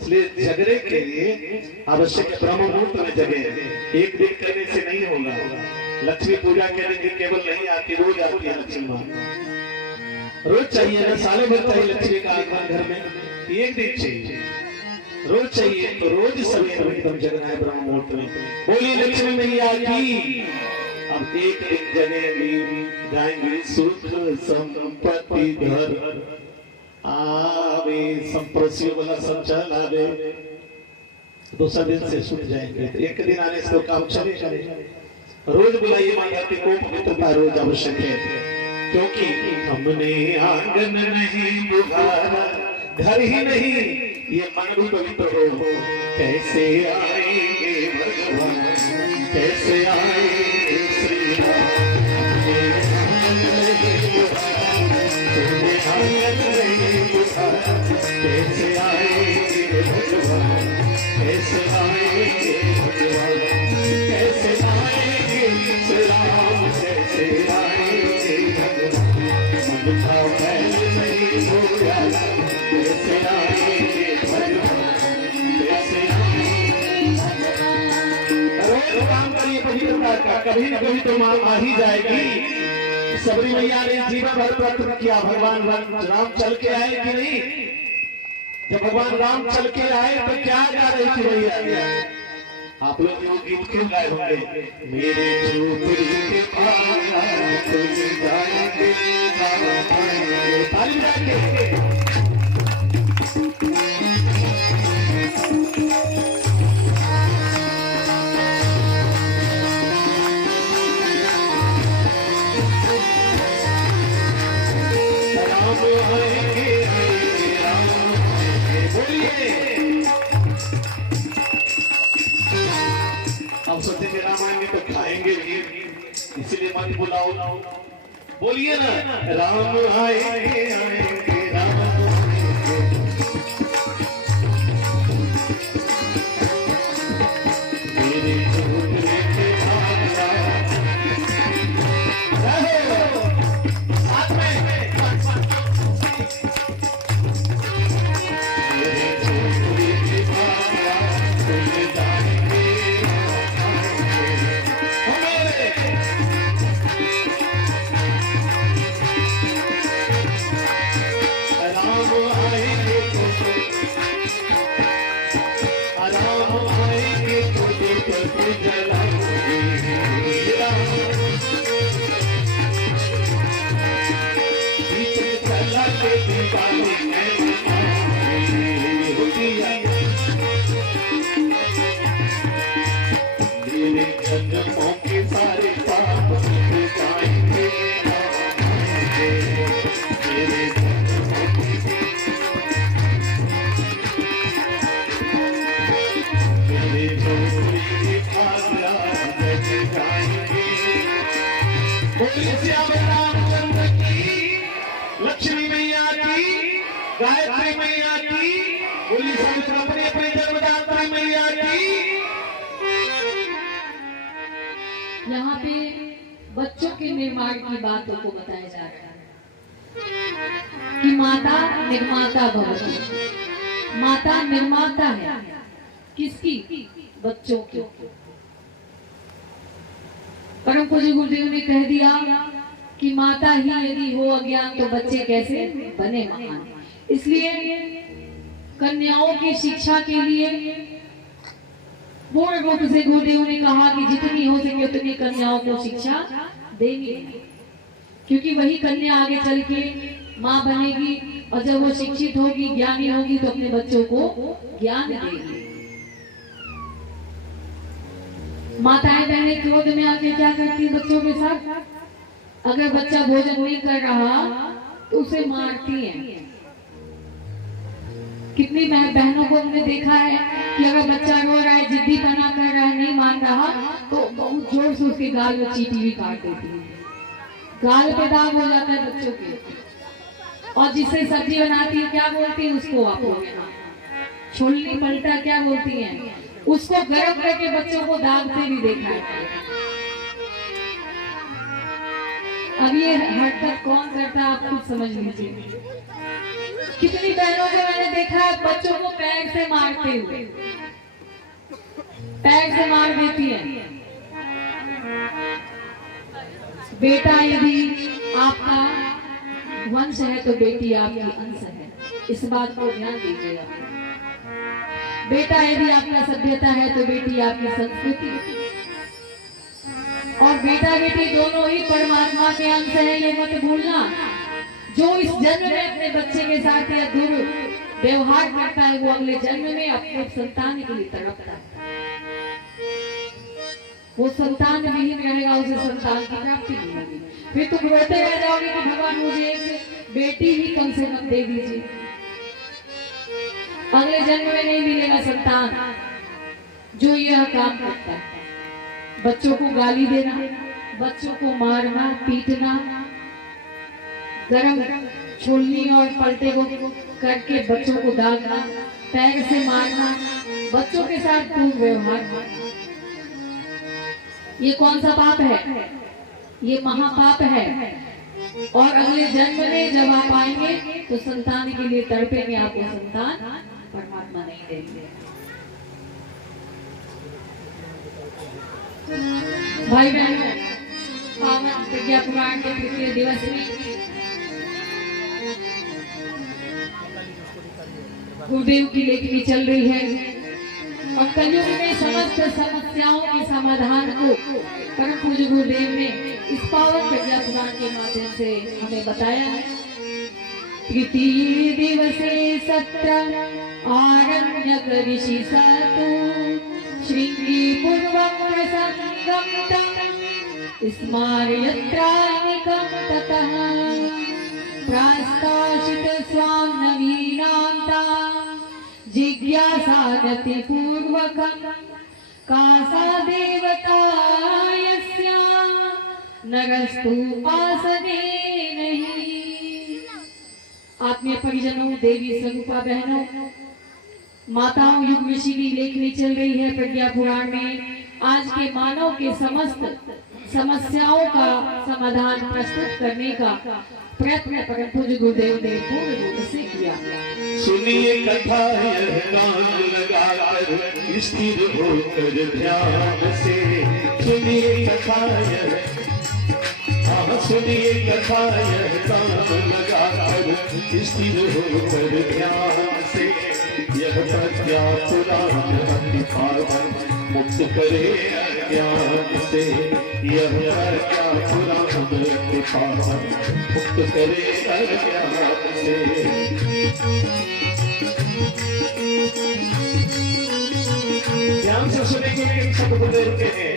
इसलिए जगने के लिए आवश्यक ब्रह्म मुहूर्त में जगे। एक दिन करने से नहीं होगा। लक्ष्मी पूजा के दिन केवल नहीं आती, रोज आती है लक्ष्मी माँ। रोज चाहिए ना, सालों भर चाहिए लक्ष्मी का आगमन घर में, एक दिन चाहिए, रोज चाहिए। तो रोज सवेरे एकदम जगना है ब्रह्म मुहूर्त में। बोली लक्ष्मी मैया की। अब एक दिन जगेंगी, जाएंगी सुख संपत्ति घर आवे, संप्रसियों वाला सब चल आवे। दूसरा दिन से छूट जाएंगे। तो एक दिन आने से तो काम चलेगा। रोज बुलाइए माता के को, पवित्रता रोज आवश्यक है। क्योंकि हमने आंगन नहीं बुझाया, घर ही नहीं, ये मन भी पवित्र हो। कैसे आएंगे भगवान, कैसे आएंगे श्री राम। कैसे आएंगे भगवान, कैसे आएंगे भगवान, कैसे आएंगे श्री राम, कैसे आएंगे भगवान। मन का मैल नहीं धोया, कैसे आएंगे भगवान, कैसे आएंगे भगवान। रोज काम करिए पवित्रता का, कभी न कभी तो मां आ ही जाएगी। सबरी मैया ने जीवन भर व्रत किया। भगवान राम चल के आए कि नहीं? जब भगवान राम चल के आए तो क्या गा रही थी भैया? आप लोग वो गीत क्यों गाए होंगे? मेरे झोपड़ी के पास तुम जाएंगे, ताली बजाएंगे। अब सोचेंगे राम आएंगे तो खाएंगे भी, इसीलिए मत बुलाओ। बोलिए ना, राम आएंगे आएंगे राम मेरे झोपड़े के पास। साथ में बोली श्याम रामचंद्र की, लक्ष्मी मैया की, गायत्री मैया की, बोली सब अपने अपने जन्मदात्री मैया की। यहाँ पे बच्चों के निर्माण की बातों को बताया जा रहा है कि माता निर्माता भवति। माता निर्माता है किसकी? बच्चों की। परम पूज्य गुरुदेव ने कह दिया कि माता ही यदि हो अज्ञान तो बच्चे कैसे बने महान। इसलिए कन्याओं की शिक्षा के लिए पूर्ण रूप से गुरुदेव ने कहा कि जितनी हो सके उतनी कन्याओं को शिक्षा देनी, क्योंकि वही कन्या आगे चल के माँ बनेगी और जब वो शिक्षित होगी, ज्ञानी होगी तो अपने बच्चों को ज्ञान देगी। माताएं बहनें क्रोध में आके क्या करती बच्चों के साथ? अगर बच्चा भोजन नहीं कर रहा तो उसे मारती हैं। कितनी बहनों को हमने देखा है कि अगर बच्चा रो रहा है, जिद्दी बना कर रहा है, नहीं मान रहा तो बहुत जोर से उसके गाल में चींटी भी काट देती है। गाल पे दाग हो जाता है बच्चों के। और जिससे सब्जी बनाती है क्या बोलती है उसको? आप लोग छोलनी पलटा क्या बोलती हैं? उसको गर्म करके बच्चों को दागते भी देखा है। अब ये हरकत कौन करता है आप खुद समझ लीजिए। कितनी बहनों को मैंने देखा है बच्चों को पैर से मारते हुए, पैर से मार देती है। बेटा यदि आपका वंश है तो बेटी आपकी अंश है, इस बात को ध्यान दीजिएगा। बेटा यदि आपका सभ्यता है तो बेटी आपकी संस्कृति, और बेटा बेटी दोनों ही परमात्मा के अंश है, ये मत भूलना। जो इस जन्म में अपने बच्चे के साथ या दुर्व्यवहार करता है वो अगले जन्म में अपने संतान के लिए तड़पता है। वो संतान विहीन रहेगा, उसे संतान की प्राप्ति नहीं होगी। फिर तुम रोते रह जाओगे कि भगवान मुझे एक बेटी ही कम से कम दे दीजिए। अगले जन्म में नहीं मिलेगा संतान जो यह काम करता है। बच्चों को गाली देना, बच्चों को मारना पीटना, गरम छोलनी और पलटे को करके बच्चों को दागना, पैर से मारना, बच्चों के साथ दुर्व्यवहार, ये कौन सा पाप है? ये महापाप है। और अगले जन्म में जब आप आएंगे तो संतान के लिए तड़पेंगे, आपको संतान परमात्मा नहीं देंगे। भाई बहनों, पावन प्रज्ञा पुराण के तृतीय दिवस में गुरुदेव की लेखनी चल रही है और कलयुग में समस्त समस्याओं के समाधान को परम पूज्य गुरुदेव ने इस पावन प्रज्ञा पुराण के माध्यम से हमें बताया है। तृतीय दिवसे सत्र आरण्यक ऋषि सातु श्रृंगी पूर्वं प्रसंगं तं स्मारयत्रानिकं ततः प्रास्ताशित स्वां नवीनान्ता जिज्ञासागति पूर्वकं का सा देवता यस्या नरस्तु पासने नहीं। आत्मीय परिजनों, देवी स्वरूपा बहनों, माताओं, युग ऋषि की लेखनी चल रही है प्रज्ञा पुराण में। आज के मानव के समस्त समस्याओं का समाधान प्रस्तुत करने का प्रयत्न परम पूज्य गुरुदेव ने पूर्ण रूप से किया। सुनिए कथा यह कान लगाकर स्थिर होकर ध्यान से, सुनिए कथा यह, सुनिए कथा यह कान लगाकर स्थिर होकर ध्यान से। यह प्रज्ञा पुराण अति पावन मुक्त करे अज्ञान से। यह प्रज्ञा पुराण अति पावन मुक्त करे अज्ञान से। ध्यान से सुनेंगे कि सब बोलते हैं,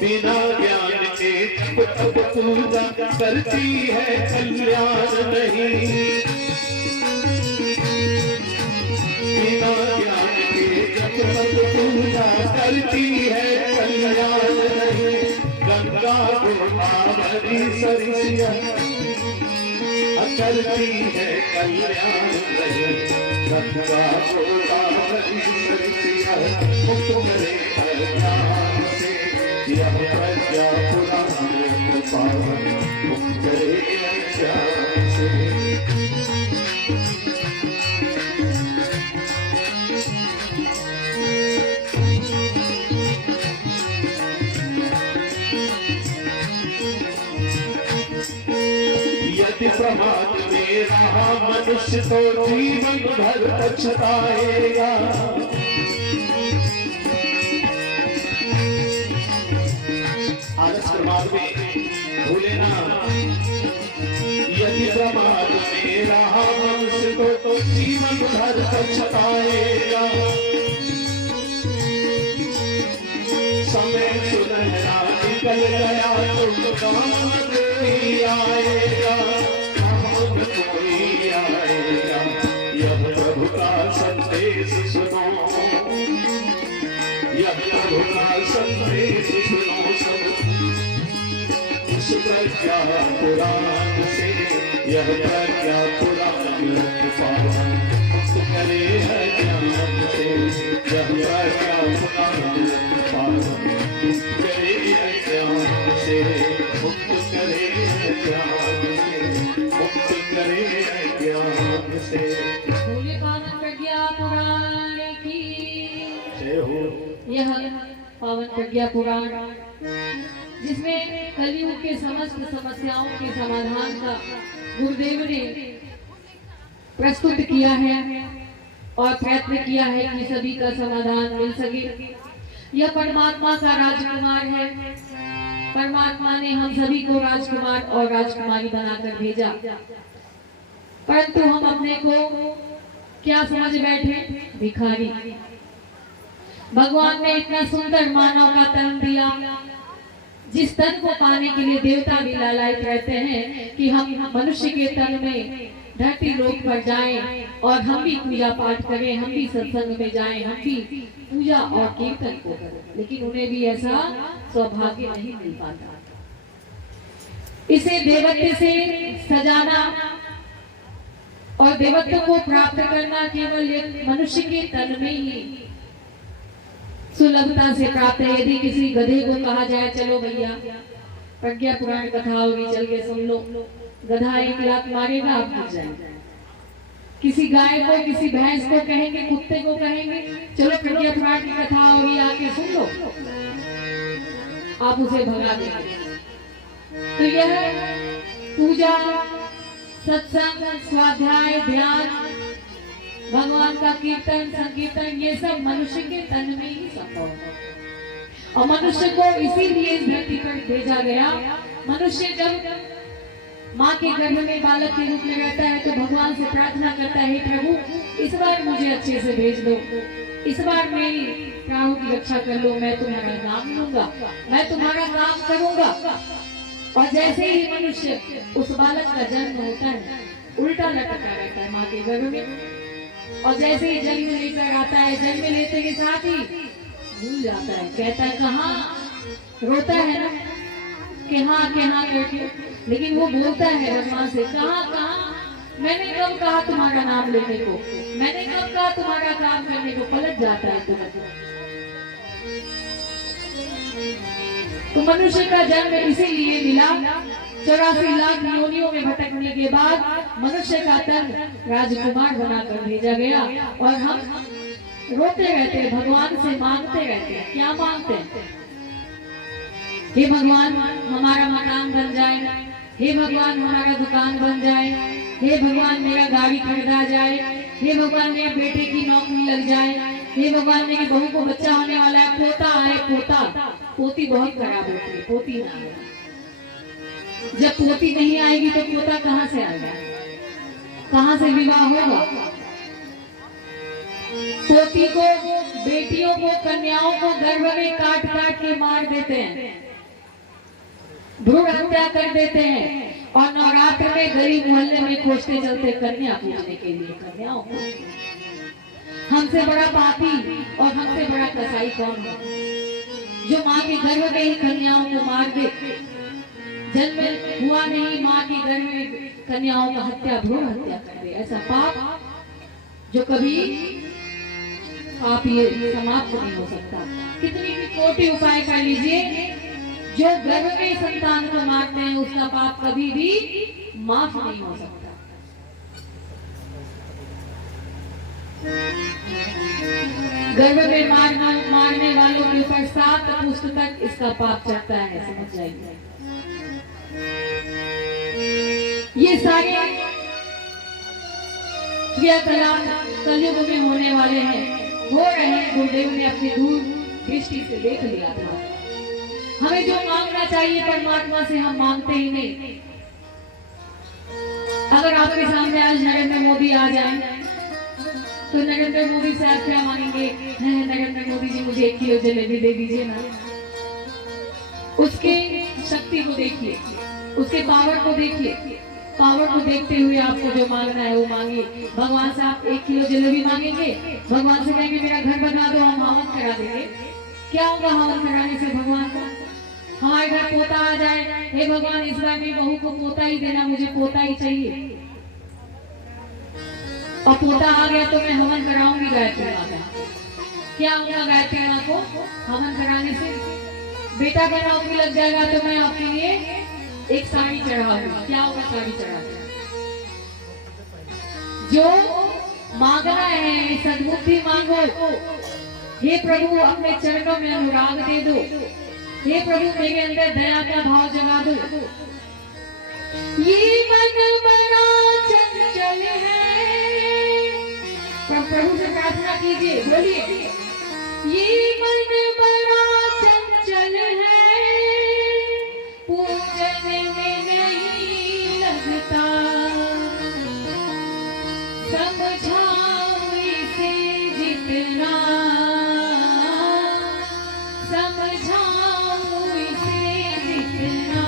बिना ज्ञान के जब तब पूजा करती है कल्याण नहीं। बिना ज्ञान के जब तब पूजा करती है कल्याण नहीं। गंगा गोदावरी परिसिया करती है कल्याण रही सबका होगा परिसिया मुक्त करे अज्ञान से यह प्रज्ञा पुराण पावन मुक्त करे अज्ञान से। यदि प्रमाद में रहा मनुष्य तो जीवन भर पछताएगा। आलस प्रमाद में भूले ना। यदि प्रमाद में रहा मनुष्य तो जीवन भर पछताएगा। समय सुनहरा निकल गया तो काम कोई आएगा, काम कोई आएगा। यह प्रभु का संदेश सुनो, यह प्रभु का संदेश सुनो सब इस प्रज्ञा पुराण से। यह प्रज्ञा पुराण पावन मुक्त करे अज्ञान से। यह प्रज्ञा पुराण पावन मुक्त करे अज्ञान से, मुक्त करे अज्ञान से, मुक्त करे अज्ञान से। बोले पावन प्रज्ञा पुराण की जय हो। यह पावन प्रज्ञा पुराण जिसमें कलयुग के समस्त समस्याओं के समाधान का गुरुदेव ने प्रस्तुत किया है और प्रयत्न किया है कि सभी का समाधान मिल सके। यह परमात्मा का राजकुमार है। परमात्मा ने हम सभी को राजकुमार और राजकुमारी बनाकर भेजा, परंतु हम अपने को क्या समझ बैठे? भिखारी। भगवान ने इतना सुंदर मानव का तन दिया, जिस तन को पाने के लिए देवता भी लालायित रहते हैं कि हम मनुष्य के तन में धरती लोक पर जाएं और हम भी पूजा पाठ करें, हम भी सत्संग में जाएं, हम भी पूजा और कीर्तन को करें, लेकिन उन्हें भी ऐसा सौभाग्य नहीं मिल पाता। इसे देवत्व से सजाना और देवत्व को प्राप्त करना केवल एक मनुष्य के तन में ही सुलभता से प्राप्त है। यदि किसी गधे को कहा जाए चलो भैया प्रज्ञा पुराण कथा होगी, चल के सुन लो, गधा 1 लात मारेगा, आप गिर जाएंगे। किसी गाय को, किसी भैंस को कहेंगे, कुत्ते को कहेंगे चलो प्रज्ञा पुराण की कथा होगी आके सुन लो, आप उसे भगा देंगे। तो यह पूजा, सत्संग, स्वाध्याय, ध्यान, भगवान का कीर्तन, संकीर्तन, ये सब मनुष्य के तन में ही संभव है। और मनुष्य को इसीलिए इस धरती पर भेजा गया। मनुष्य जब माँ के गर्भ में बालक के रूप में रहता है तो भगवान से प्रार्थना करता है, प्रभु इस बार मुझे अच्छे से भेज दो, इस बार मेरी प्राणों की रक्षा कर लो, मैं तुम्हारा नाम लूंगा, मैं तुम्हारा काम करूंगा। और जैसे ही मनुष्य उस बालक का जन्म होता है उल्टा लटका रहता है माँ के गर्भ में, और जैसे ही जन्म लेकर आता है, जन्म लेते के साथ ही भूल जाता है, कहता है कहाँ, रोता है ना कि हाँ करके, लेकिन वो बोलता है भगवान से कहाँ कहाँ, मैंने कब कहा तुम्हारा नाम लेने को, मैंने कब कहा तुम्हारा काम करने को, पलट जाता है तुरंत। तो मनुष्य का जन्म इसीलिए मिला, 84 लाख योनियों में भटकने के बाद मनुष्य का तन राजकुमार बनाकर भेजा गया। और हम रोते रहते हैं, भगवान से मांगते रहते हैं। क्या मांगते हैं? हे भगवान हमारा मकान बन जाए, हे भगवान हमारा दुकान बन जाए, हे भगवान मेरा गाड़ी खरीदा जाए, हे भगवान मेरे बेटे की नौकरी लग जाए, हे भगवान मेरी बहू को बच्चा होने वाला है, पोता आए, पोता। पोती बहुत खराब होती है, पोती ना आए। जब पोती नहीं आएगी तो पोता कहाँ से आएगा, कहाँ से विवाह होगा? पोती को, बेटियों को, कन्याओं को गर्भ में काट काट के मार देते हैं, भ्रूण हत्या कर देते हैं, और नवरात्र में गरीब मोहल्ले में खोजते चलते कन्या पूजने के लिए कन्याओं को। हमसे बड़ा पापी और हमसे बड़ा कसाई कौन है जो माँ के गर्भ में ही कन्याओं को मार दे? जन्म हुआ नहीं, माँ के गर्भ में कन्याओं का हत्या, भ्रूण हत्या कर दे, ऐसा पाप जो कभी आप ये समाप्त नहीं हो सकता। कितनी भी कोटि उपाय कर लीजिए, जो गर्भ में संतान को मारते हैं उसका पाप कभी भी माफ नहीं हो सकता। गर्भ में मारने वालों के ऊपर 7 पुष्ट तक इसका पाप चढ़ता है, समझ जाइए। ये सारे क्रियाकलाप कलयुग में होने वाले हैं, हो रहे हैं। गुरुदेव ने अपनी दूर दृष्टि से देख लिया था। हमें जो मांगना चाहिए परमात्मा से हम मांगते ही नहीं। अगर आपके सामने आज नरेंद्र मोदी आ जाए तो नरेंद्र मोदी से आप क्या मांगेंगे? नरेंद्र मोदी जी मुझे 1 किलो जलेबी दे दीजिए ना। उसके शक्ति को देखिए, उसके पावर को देखिए। पावर को देखते हुए आपको जो मांगना है वो मांगिए। भगवान से आप 1 किलो जलेबी मांगेंगे, भगवान से कहेंगे मेरा घर बना दो, हम हवन करा देंगे। क्या होगा हवन कराने से भगवान को? हमारे घर पोता आ जाए, हे भगवान इस बार मेरी बहू को पोता ही देना, मुझे पोता ही चाहिए। और पोता आ गया तो मैं हवन कराऊंगी गायत्री माँ का। क्या होगा गायत्री माँ को हवन कराने से? बेटा का नौकरी लग जाएगा तो मैं आपके लिए एक साड़ी चढ़ाऊंगी। क्या होगा साड़ी चढ़ा? जो मांगना है सद्बुद्धि मांगो। हे प्रभु अपने चरणों में अनुराग दे दो। हे प्रभु मेरे अंदर दया का भाव जगा दो। ये मन बड़ा चंचल है। प्रभु से प्रार्थना कीजिए, बोलिए ये मन बड़ा चंचल है, पूजन में नहीं लगता, समझाओ इसे जितना, समझाओ इसे जितना,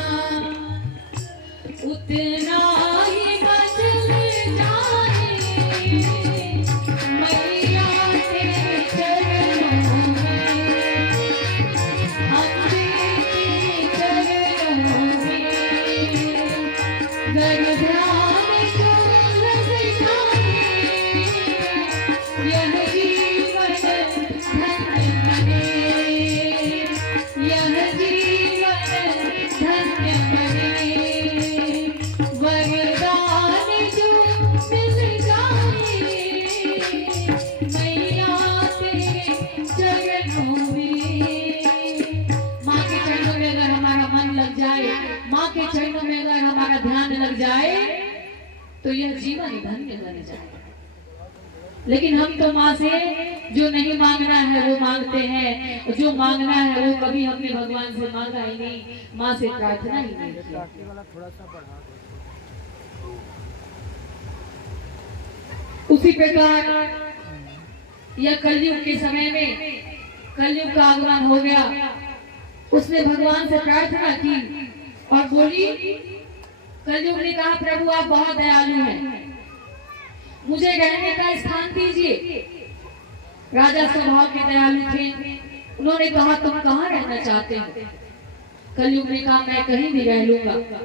उतना ही बदल जाए मैया तेरे चरणों में, अम्बे तेरे चरणों में, गर्भधाम को लग जाए, यह जीवन धन्य बने, यह जीवन धन्य बने, वरदान जो मिल जाए मैया तेरे चरणों में। माँ के चरणों में अगर हमारा मन लग जाए, माँ के चरणों में अगर हमारा ध्यान लग जाए तो यह जीवन धन्य बन जाए। लेकिन हम तो माँ से जो नहीं मांगना है वो मांगते हैं, जो मांगना है वो कभी हमने भगवान से मांगा ही नहीं, माँ से प्रार्थना ही नहीं किया। उसी प्रकार यह कलयुग के समय में कलयुग का आगमन हो गया। उसने भगवान से प्रार्थना की और बोली, कलयुग ने कहा प्रभु आप बहुत दयालु हैं, मुझे रहने का स्थान दीजिए। राजा स्वभाव के दयालु थे, उन्होंने कहा तुम कहाँ रहना चाहते हो? कलयुग ने कहा मैं कहीं भी रह लूंगा,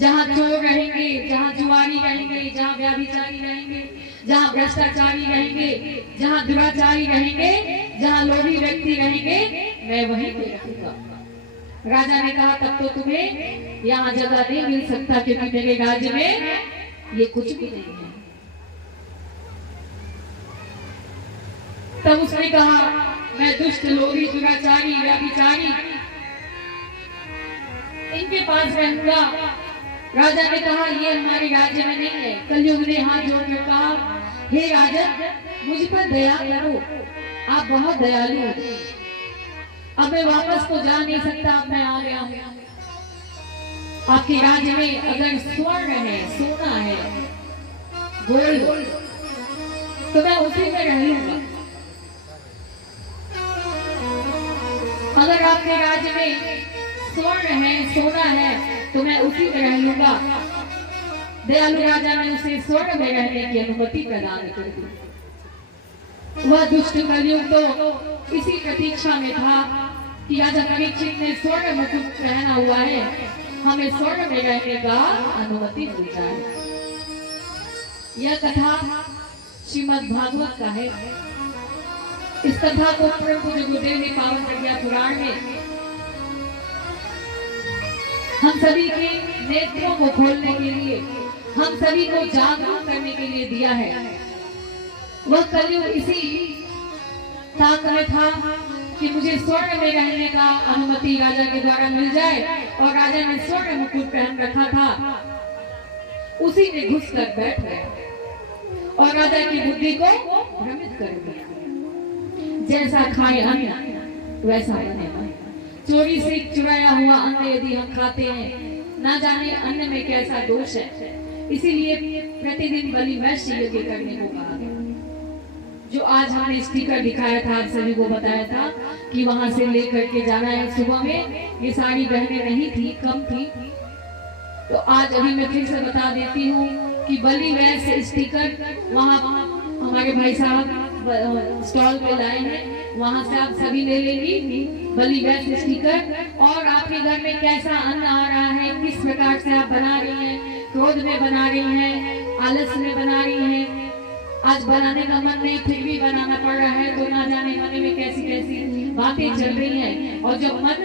जहाँ चोर रहेंगे, जहाँ जुआरी रहेंगे, जहाँ व्यभिचारी रहेंगे, जहाँ भ्रष्टाचारी रहेंगे, जहाँ दुराचारी रहेंगे, जहाँ लोभी व्यक्ति रहेंगे, मैं वहीं पे रहूंगा। राजा ने कहा तब तो तुम्हें यहाँ जगह नहीं मिल सकता, क्योंकि मेरे राज्य में ये कुछ भी नहीं है। तब उसने कहा मैं दुष्ट, लोभी, दुराचारी, व्यभिचारी इनके पास रहूंगा। राजा ने कहा ये हमारे राज्य में नहीं है। कलयुग ने हाथ जोड़कर कहा हे राजन मुझ पर दया करो, आप बहुत दयालु हो। अब मैं वापस तो जा नहीं सकता, अब मैं आ गया हूँ। आपके राज्य में अगर स्वर्ण है, सोना है, गोल्ड, तो मैं उसी में रह लूंगा। अगर आपके राज्य में स्वर्ण है, सोना है, तो मैं उसी में रह लूंगा। दयालु राजा ने उसे स्वर्ण में रहने की अनुमति प्रदान कर दी। वह दुष्ट कलयुग तो इसी प्रतीक्षा में था कि राजा परीक्षित ने स्वर्ण मुकुट पहना हुआ है, हमें स्वर्ग में रहने का अनुमति मिल जाए। यह कथा श्रीमद् भागवत का है। इस कथा को परम पूज्य गुरुदेव ने पावन प्रज्ञा पुराण में हम सभी के नेत्रों को खोलने के लिए, हम सभी को जागरूक करने के लिए दिया है। वह कलयुग इसी ताक में था कि मुझे स्वर्ण में रहने का अनुमति राजा के द्वारा मिल जाए, और राजा ने स्वर्ण मुकुट पहन रखा था, उसी में घुस कर बैठ गया और राजा की बुद्धि को भ्रमित कर दिया। जैसा खाए अन्न वैसा बने मन। चोरी से चुराया हुआ अन्न यदि हम खाते हैं, ना जाने अन्न में कैसा दोष है। इसीलिए प्रतिदिन बलि वैश्य यज्ञ करने को कहा गया। जो आज हमने स्पीकर दिखाया था, आप सभी को बताया था कि वहां से लेकर के जाना है। सुबह में ये सारी बहनें नहीं थी, कम थी, तो आज अभी मैं फिर से बता देती हूँ कि बलि वैश्य स्पीकर वहाँ हमारे भाई साहब स्टॉल पे लाए हैं, वहां से आप सभी ले लेंगी बलि वैश्य स्टिकर। और आपके घर में कैसा अन्न आ रहा है, किस प्रकार से आप बना रही हैं, क्रोध में बना रही हैं, आलस में बना रही हैं, आज बनाने का मन नहीं फिर भी बनाना पड़ रहा है, तो ना जाने मन में कैसी कैसी बातें चल रही हैं। और जब मन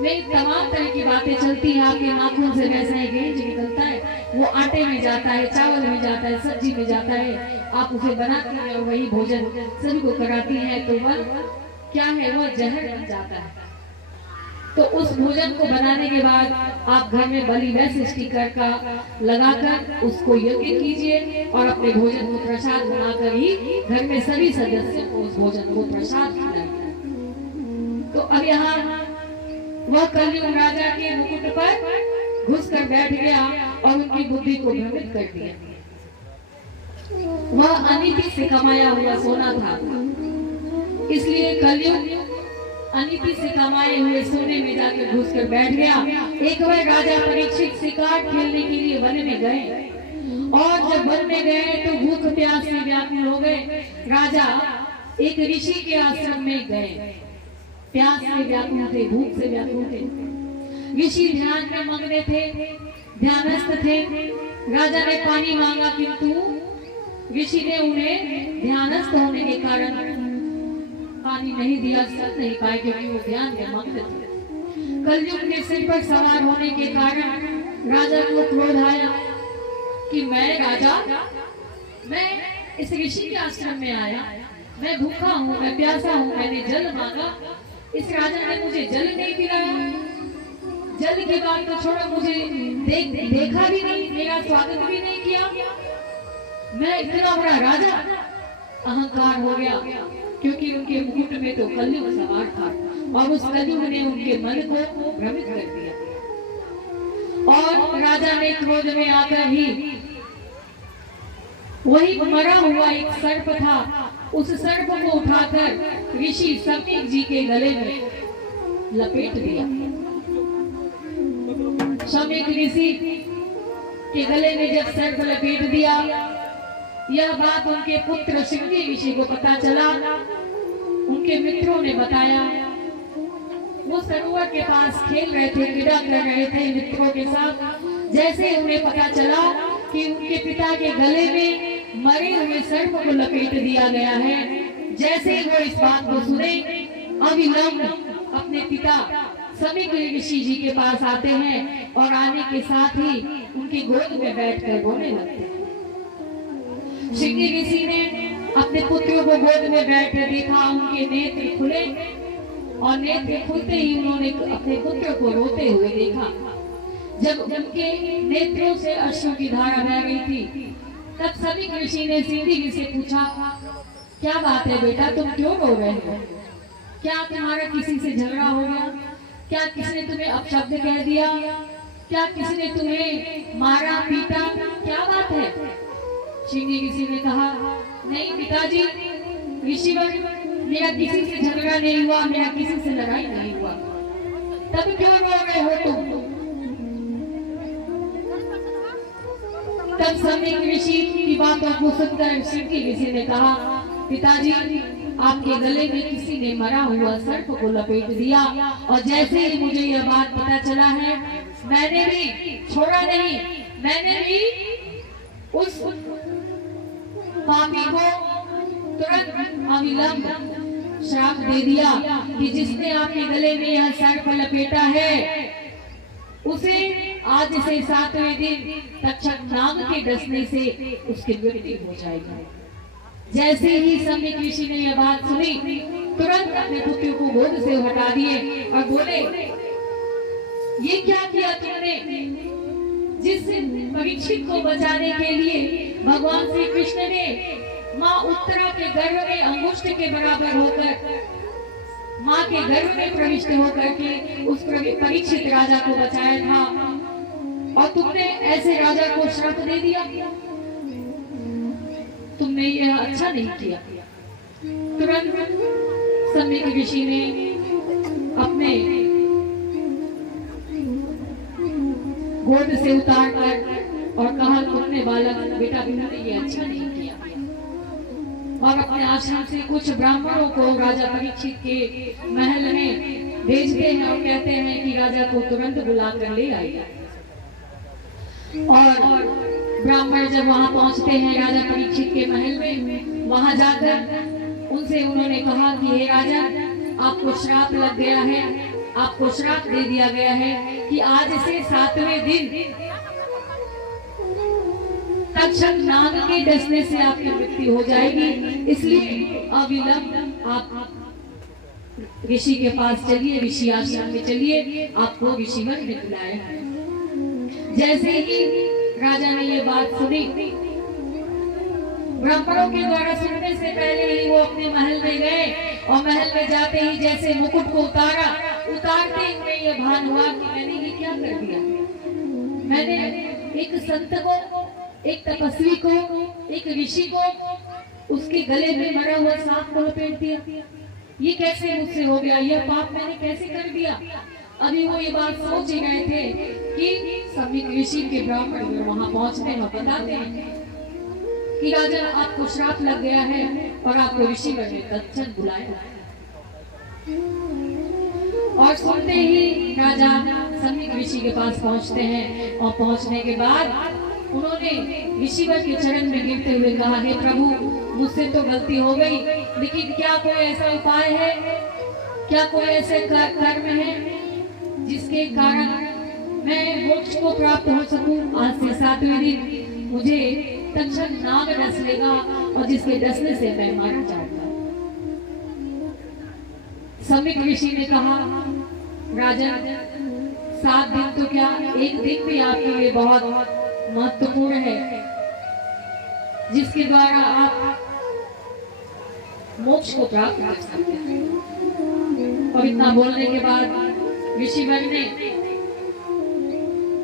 में तमाम तरह की बातें चलती है, आपके नाखून से वैसा ही गेंज निकलता है, वो आटे में जाता है, चावल में जाता है, सब्जी में जाता है, आप उसे बनाती हैं और वही भोजन सभी को कराती हैं, तो वह क्या है, वह जहर बन जाता है। तो उस भोजन को बनाने के बाद आप घर में बलि वैश्य स्टिकर का लगाकर उसको यज्ञ कीजिए और अपने भोजन को प्रसाद बनाकर ही घर में सभी सदस्यों को उस भोजन को प्रसाद खिलाइए। तो अब यहाँ वह कलयुग राजा के मुकुट पर घुसकर बैठ गया और उनकी बुद्धि को भ्रमित कर दिया। वह अनीति से कमाया हुआ सोना था, इसलिए कलयुग अनीति से कमाए हुए सोने में जाकर घुसकर बैठ गया। एक बार राजा परीक्षित शिकार खेलने के लिए वन में गए, और जब वन में गए तो भूख प्यास से व्याकुल हो गए। राजा एक ऋषि के आश्रम में गए, प्यास से व्याकुल थे, भूख से व्याकुल थे। ऋषि ध्यान में मग्न थे, ध्यानस्थ थे। राजा ने पानी मांगा, किंतु ऋषि ने उन्हें ध्यानस्थ होने के कारण पानी नहीं दिया, सब नहीं पाए, क्योंकि वो ध्यान में मग्न थे। कलयुग के सिर पर सवार होने के कारण राजा को क्रोध आया कि मैं राजा, मैं इस ऋषि के आश्रम में आया, मैं भूखा हूँ, मैं प्यासा हूँ, मैंने जल मांगा, इस राजा ने मुझे जल नहीं पिलाया। जल की बात तो छोड़ो, मुझे देखा भी नहीं, मेरा स्वागत भी नहीं किया। मैं इतना बड़ा राजा, अहंकार हो गया, क्योंकि उनके मुकुट में तो कलयुग सवार था, और उस कलयुग ने उनके मन को भ्रमित कर दिया। और राजा ने क्रोध में आकर ही वही मरा हुआ एक सर्प था, उस सर्प को उठाकर ऋषि समीक जी के गले में लपेट दिया। समीक ऋषि के गले में जब सर्प लपेट दिया, यह बात उनके पुत्र सिंह ऋषि को पता चला। उनके मित्रों ने बताया, वो सरोवर के पास खेल रहे थे, क्रीड़ा कर रहे थे मित्रों के साथ। जैसे उन्हें पता चला कि उनके पिता के गले में मरे हुए सर्प को लपेट दिया गया है, जैसे वो इस बात को सुने, अविलंब अपने पिता समीक ऋषि जी के पास आते हैं, और आने के साथ ही उनकी गोद में बैठकर रोने लगते हैं। सिंह ऋषि ने अपने पुत्रों को गोद में बैठे देखा, उनके नेत्र खुले, और नेत्र खुलते ही उन्होंने अपने पुत्र को रोते हुए देखा। जब उनके नेत्रों से अश्रु की धारा बह रही थी, तब समीक ऋषि ने सिंह ऋषि से पूछा, क्या बात है बेटा, तुम क्यों रो रहे हो? क्या तुम्हारा किसी से झगड़ा हो गया? क्या किसी ने तुम्हें अपशब्द कह दिया? क्या किसी ने तुम्हें मारा पीटा? क्या बात है? सिंह ऋषि ने कहा, नहीं पिताजी, ऋषिवर, मेरा किसी से झगड़ा नहीं हुआ, मेरा किसी से लड़ाई नहीं हुआ। तब क्यों रो रहे हो तुम? तब समीक ऋषि की बातों को सुनकर सिंह ऋषि ने कहा, पिताजी, आपके गले में किसी ने मरा हुआ सर्प को लपेट दिया, और जैसे ही मुझे यह बात पता चला है, मैंने भी छोड़ा नहीं, मैंने भी उस पापी को तुरंत अविलंब श्राप दे दिया कि जिसने आपके गले में यह सर्प लपेटा है उसे आज से 7वें दिन तक्षक नाग के डसने से उसकी मृत्यु हो जाएगी। जैसे ही सम्यक ऋषि ने यह बात सुनी, तुरंत अपने पुत्र को गोद से हटा दिए और बोले, ये क्या किया तुमने? जिस परीक्षित को बचाने के लिए भगवान श्री कृष्ण ने माँ उत्तरा के गर्भ में अंगुष्ठ के बराबर होकर माँ के गर्भ में प्रविष्ट होकर के उस परीक्षित राजा को बचाया था, और तुमने ऐसे राजा को श्राप दे दिया। तुमने यह अच्छा नहीं किया। तुरंत सम्यक ऋषि ने अपने गोद से उतार कर और कहा, तुमने बालक बेटा तुमने ये अच्छा नहीं किया। और अपने आश्रम से कुछ ब्राह्मणों को राजा परीक्षित के महल में भेजते हैं और कहते हैं कि राजा को तुरंत बुला कर ले आइए। और ब्राह्मण जब वहां पहुंचते हैं राजा परीक्षित के महल में, वहां जाकर उनसे उन्होंने कहा कि हे राजा, आपको श्राप लग गया है, आपको श्राप दे दिया गया है कि आज से 7वें दिन तक्षक नाग के डसने से आपकी मृत्यु हो जाएगी, इसलिए अविलंब आप ऋषि के पास चलिए, ऋषि आश्रम में चलिए, आपको ऋषिवर ने बुलाया है। जैसे ही राजा ने ये बात सुनी, ब्राह्मणों के द्वारा सुनने से पहले ही वो अपने महल में गए और महल में जाते ही जैसे मुकुट को उतारा, उतारते हुए ये भान हुआ कि मैंने ये क्या कर दिया। मैंने एक संत को, एक तपस्वी को, एक ऋषि को उसके गले में मरा हुआ सांप को लपेट दिया। ये कैसे मुझसे हो गया? यह पाप मैंने कैसे कर दिया? अभी वो ये बात सोच ही रहे थे कि सम्यक ऋषि के ब्राह्मण वहां पहुंचते हैं, बताते हैं कि राजा आपको श्राप लग गया है और आपको ऋषि ने तक्षक बुलाया। और सुनते ही राजा सम्यक ऋषि के पास पहुंचते हैं और पहुंचने के बाद उन्होंने ऋषिवर के चरण में गिरते हुए कहा, हे प्रभु, मुझसे तो गलती हो गई, लेकिन क्या कोई ऐसा उपाय है, क्या कोई ऐसे कर्म है जिसके कारण मैं मोक्ष को प्राप्त हो सकूं? आज से 7वें दिन मुझे तक्षक नाग डस लेगा और जिसके डसने से मैं मार जाऊंगा। सम्यक ऋषि ने कहा, राजन, 7 दिन तो क्या, एक दिन भी आपके लिए बहुत महत्वपूर्ण है, जिसके द्वारा आप मोक्ष को प्राप्त कर सकते हैं। और इतना बोलने के बाद ऋषिवर ने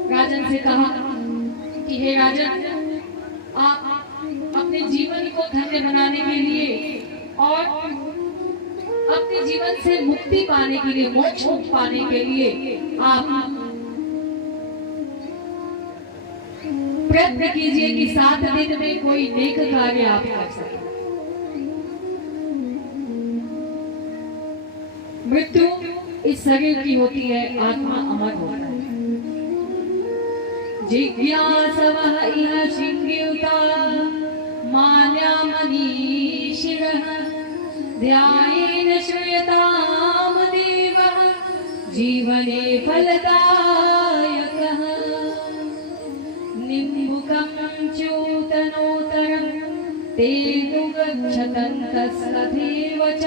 राजन से कहा कि हे राजन, आप अपने जीवन को धन्य बनाने के लिए और अपने जीवन से मुक्ति पाने के लिए, मोक्ष को पाने के लिए आप प्रयत्न कीजिए कि 7 दिन में कोई नेक कार्य आप कर सकें। मृत्यु इस शरीर की होती है, आत्मा अमर होता है। जिज्ञासवः इह शिंग्युता मान्या मनीषिणः ध्यायेन श्रूयताम देवः जीवने फलदायकः निम्बुकं च्यूतनोत्तरं ते गच्छतन्तस्तथैव च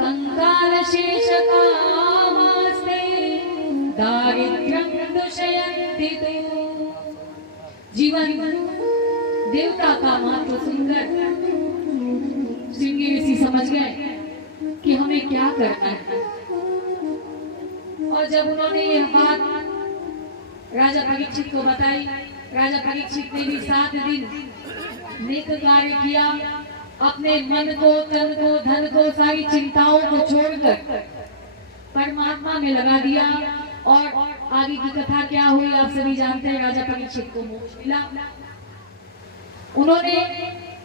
कंकालशेषकामास्ते दारिद्र्यं दुषयन्ति तु। जीवन देवता का महत्व सुनकर श्रृंगी ऋषि समझ गए कि हमें क्या करना है। और जब उन्होंने यह बात राजा परीक्षित को बताई, राजा परीक्षित ने भी 7 दिन नेक कार्य किया, अपने मन को, तन को, धन को, सारी चिंताओं को छोड़कर परमात्मा में लगा दिया। और आगे की कथा क्या हुई आप सभी जानते हैं। राजा परीक्षित को मोक्ष मिला। उन्होंने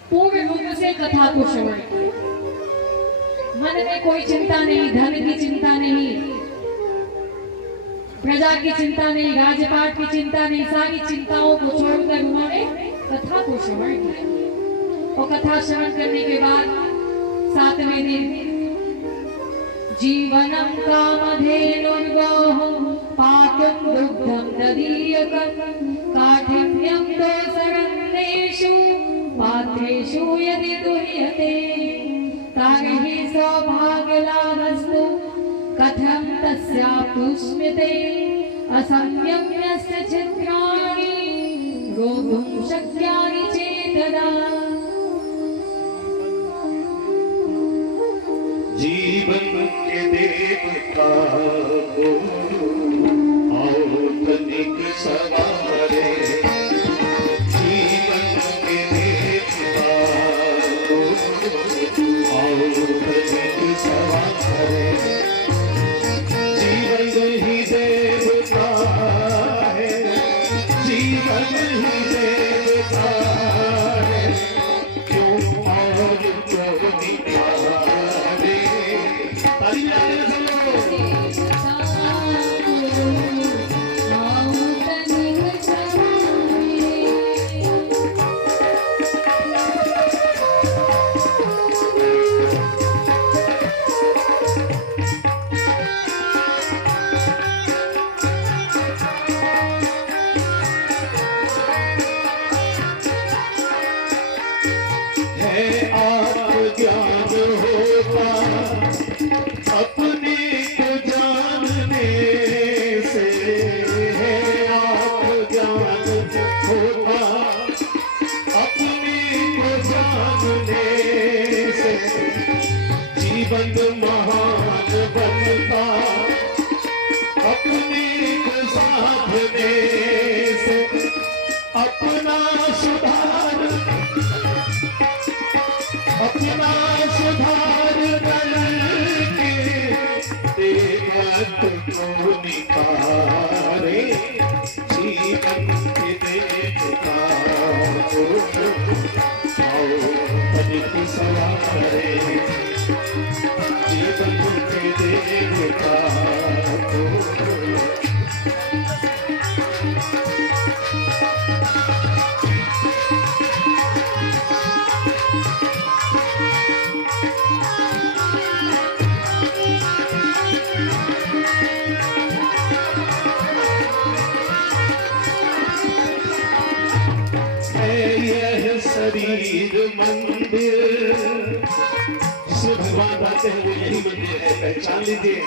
पूर्ण रूप से कथा को श्रवण किया, मन में कोई चिंता नहीं, धन की चिंता नहीं, प्रजा की चिंता नहीं, राजपाट की चिंता नहीं, सारी चिंताओं को छोड़कर उन्होंने कथा को श्रवण किया। और कथा श्रवण करने के बाद 7वें दिन जीवनम कामधेनुर्गोः पातुं दुग्धं ददीयकं काठिन्यं दोषरण्येषु पात्रेषु यदि दुह्यते तार्हि सौभाग्यलाभस्तु कथं तस्याप्तुस्मिते असंयम्यस्य चित्राणि रोद्धुं शक्यानि चेतदा। जीवन के देवता को आओ तनिक सवारे, जीवन के देवता को आओ तनिक सवारे। जीवन ही देवता है, जीवन ही देवता है, क्यों और क्यों निकाले। ज्ञान होता अपने को जानने से, है आत्मज्ञान होता अपने को जानने से, जीवन महान बनता अपने को साधने से, अपना सुधार करके देवत को निकारे। जीवन के देवता को आओ तनिक सवारे, जीवन के देवता को। यह शरीर मंदिर, जिसमें भगवान रहते हैं वो यही मंदिर है, पहचान लीजिए।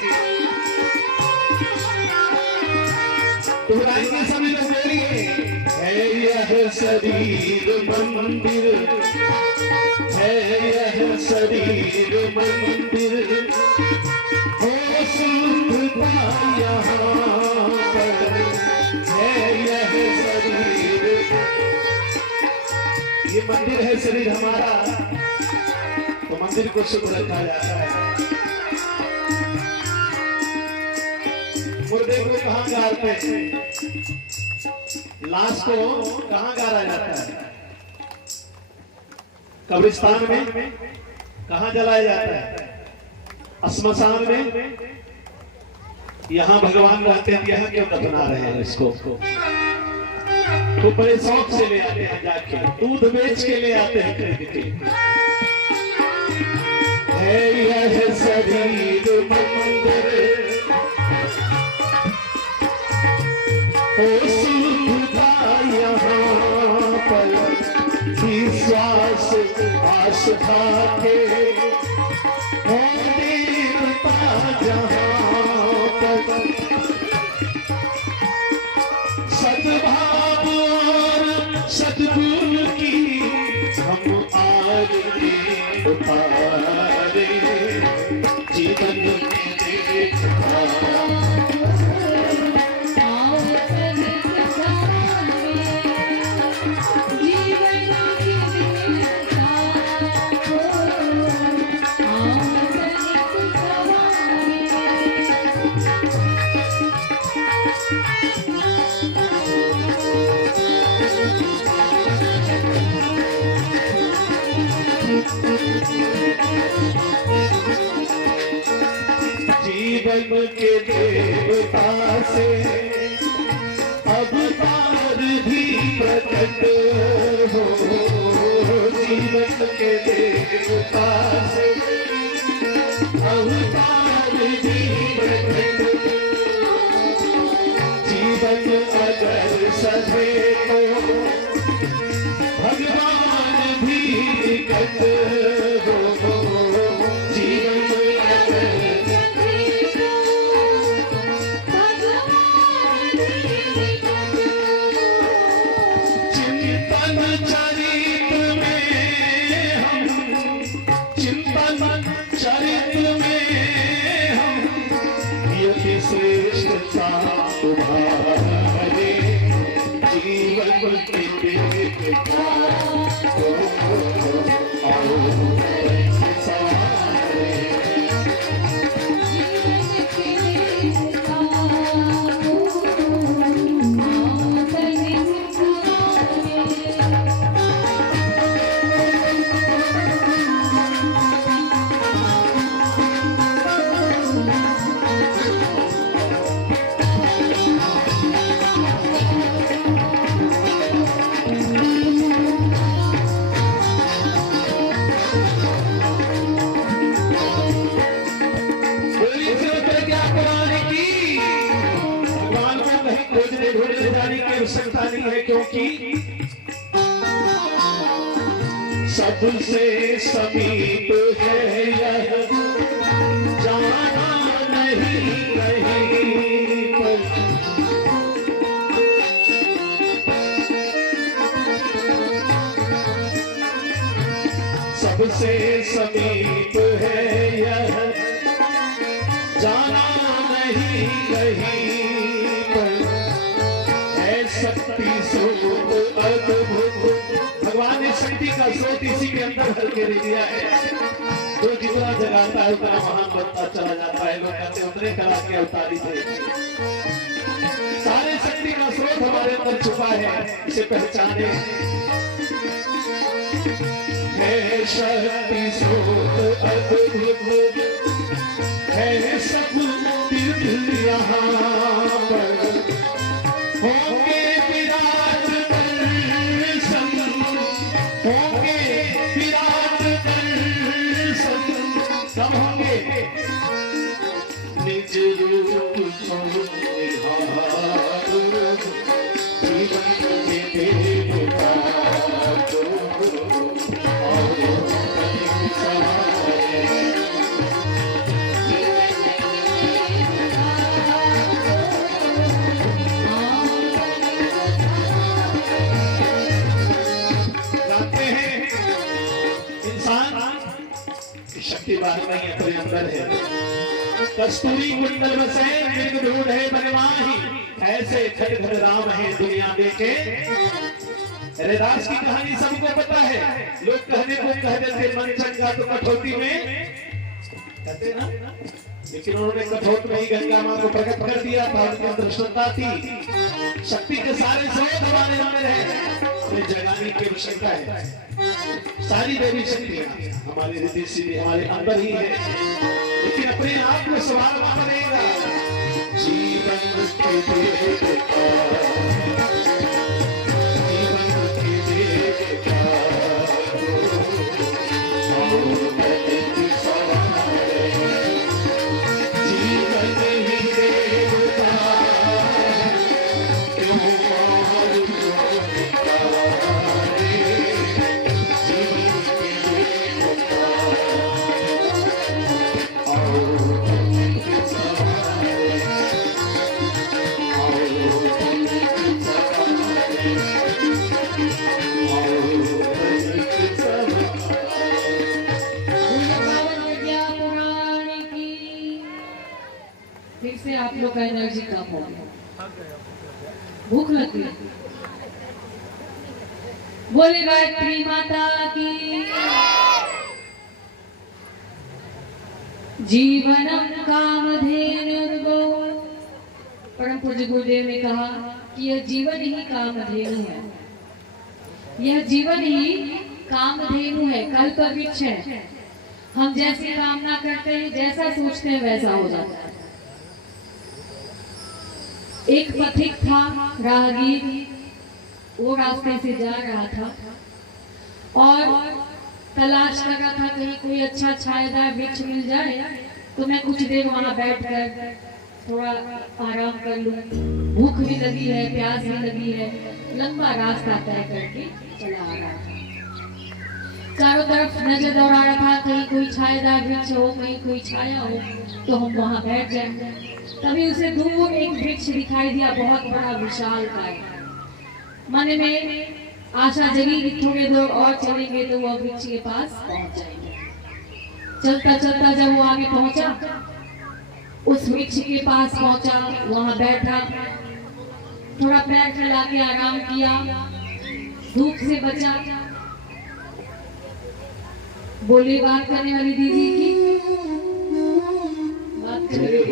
दोहराएंगे सभी लोग, बोलिए। है यह शरीर मंदिर, है यह शरीर मंदिर, हो शुद्धता यहाँ पर, है यह शरीर। ये मंदिर है शरीर हमारा, तो मंदिर को शुद्ध रखा जाता है। मुर्दे को कहाँ गाड़ते हैं, लाश को कहाँ गाड़ा जाता है? कब्रिस्तान में। कहाँ जलाया जाता है? श्मशान में। यहाँ भगवान रहते हैं, यहाँ क्यों दफना रहे हैं इसको? तो बड़े शौक से ले आते हैं, जाके दूध बेच के ले आते हैं खरीद के। है यह शरीर मंदिर, ओ शुद्धता यहाँ पर, विश्वास आस्था के हो देवता जहाँ पर, सद्भाव सद्गुण की हम आरती उतारे। जीवन में देखा जीवन के देवता से अवतार भी प्रकट हो, जीवन के देवता से अवतार भी प्रकट। जीवन अगर सधे तो भगवान भी निकट हो, जीवन अगर चिंतन चरित में हम, चिंतन चरित में हम यदि श्रेष्ठता उभारे, जीवन के देवता आवश्यकता नहीं है, क्योंकि सबसे समीप है यह, जाना नहीं कहीं पर। सबसे समीप है यह, जाना नहीं कहीं पर। शक्ति स्रोत अद्भुत, भगवान ने शक्ति का स्रोत इसी के अंदर भर के दे दिया है। जो जितना जगाता है उतना महान बनता चला जाता है। लोग कहते हैं उतने कला के अवतारी थे। सारे शक्ति का स्रोत हमारे अंदर छुपा है, इसे पहचाने। है शक्ति स्रोत अद्भुत, है सब तीर्थ यहाँ पर। होंगे विराट दर्शन, होंगे विराट दर्शन, कब होंगे? निज रूप को निहारो, जीवन के देवता को और सहारे। शक्ति बाहर नहीं अपने अंदर है। कस्तूरी कुंडल बसे मृग ढूंढ है बनवाही, ऐसे खट खट राम है दुनिया देखे। रैदास की कहानी सबको पता है। लोग कहने को कह देते मन चंगा तो कठौती में कहते ना, लेकिन उन्होंने कठोट में ही गंगा मां को प्रकट कर दिया था। उनके अंदर श्रद्धा थी। शक्ति के सारे स्रोत हमारे अंदर है, हमें जगाने की आवश्यकता है। सारी देवी शक्तियां हमारी हृदय सीधे हमारे अंदर ही है, लेकिन अपने आप को संभालना पड़ेगा। जीवन के देवता, जीवन के देवता, जीवन ही देवता, क्यों फिर से आप लोग का एनर्जी कम हो गया, भूख लगी। बोले गायत्री माता की। जीवनम कामधेनु, परम पूज्य गुरुदेव ने कहा कि यह जीवन ही कामधेनु है। यह जीवन ही कामधेनु है, कल्पवृक्ष है। हम जैसी कामना करते हैं, जैसा सोचते हैं वैसा हो जाता है। एक पथिक था, राहगीर, वो रास्ते से जा रहा था और तलाश कर रहा था कहीं कोई अच्छा छायादार वृक्ष मिल जाए तो मैं कुछ देर वहां बैठकर थोड़ा आराम कर लूं। भूख भी लगी है, प्यास भी लगी है, लंबा रास्ता तय करके चला आ रहा था। चारों तरफ नजर दौड़ा रहा था, कहीं कोई छायादार वृक्ष हो, कहीं कोई छाया हो तो हम वहां बैठ जाए। तभी उसे दूर एक वृक्ष दिखाई दिया, बहुत बड़ा विशाल काय। मन में आशा जगी कि थोड़ी दूर और चलेंगे तो वह वृक्ष के पास पहुंच जाएंगे। चलता चलता जब वो आगे पहुंचा, उस वृक्ष के पास पहुंचा, वहां बैठा, थोड़ा पैर फैला के आराम किया, धूप से बचा। बोली बात करने वाली दीदी की बात करें।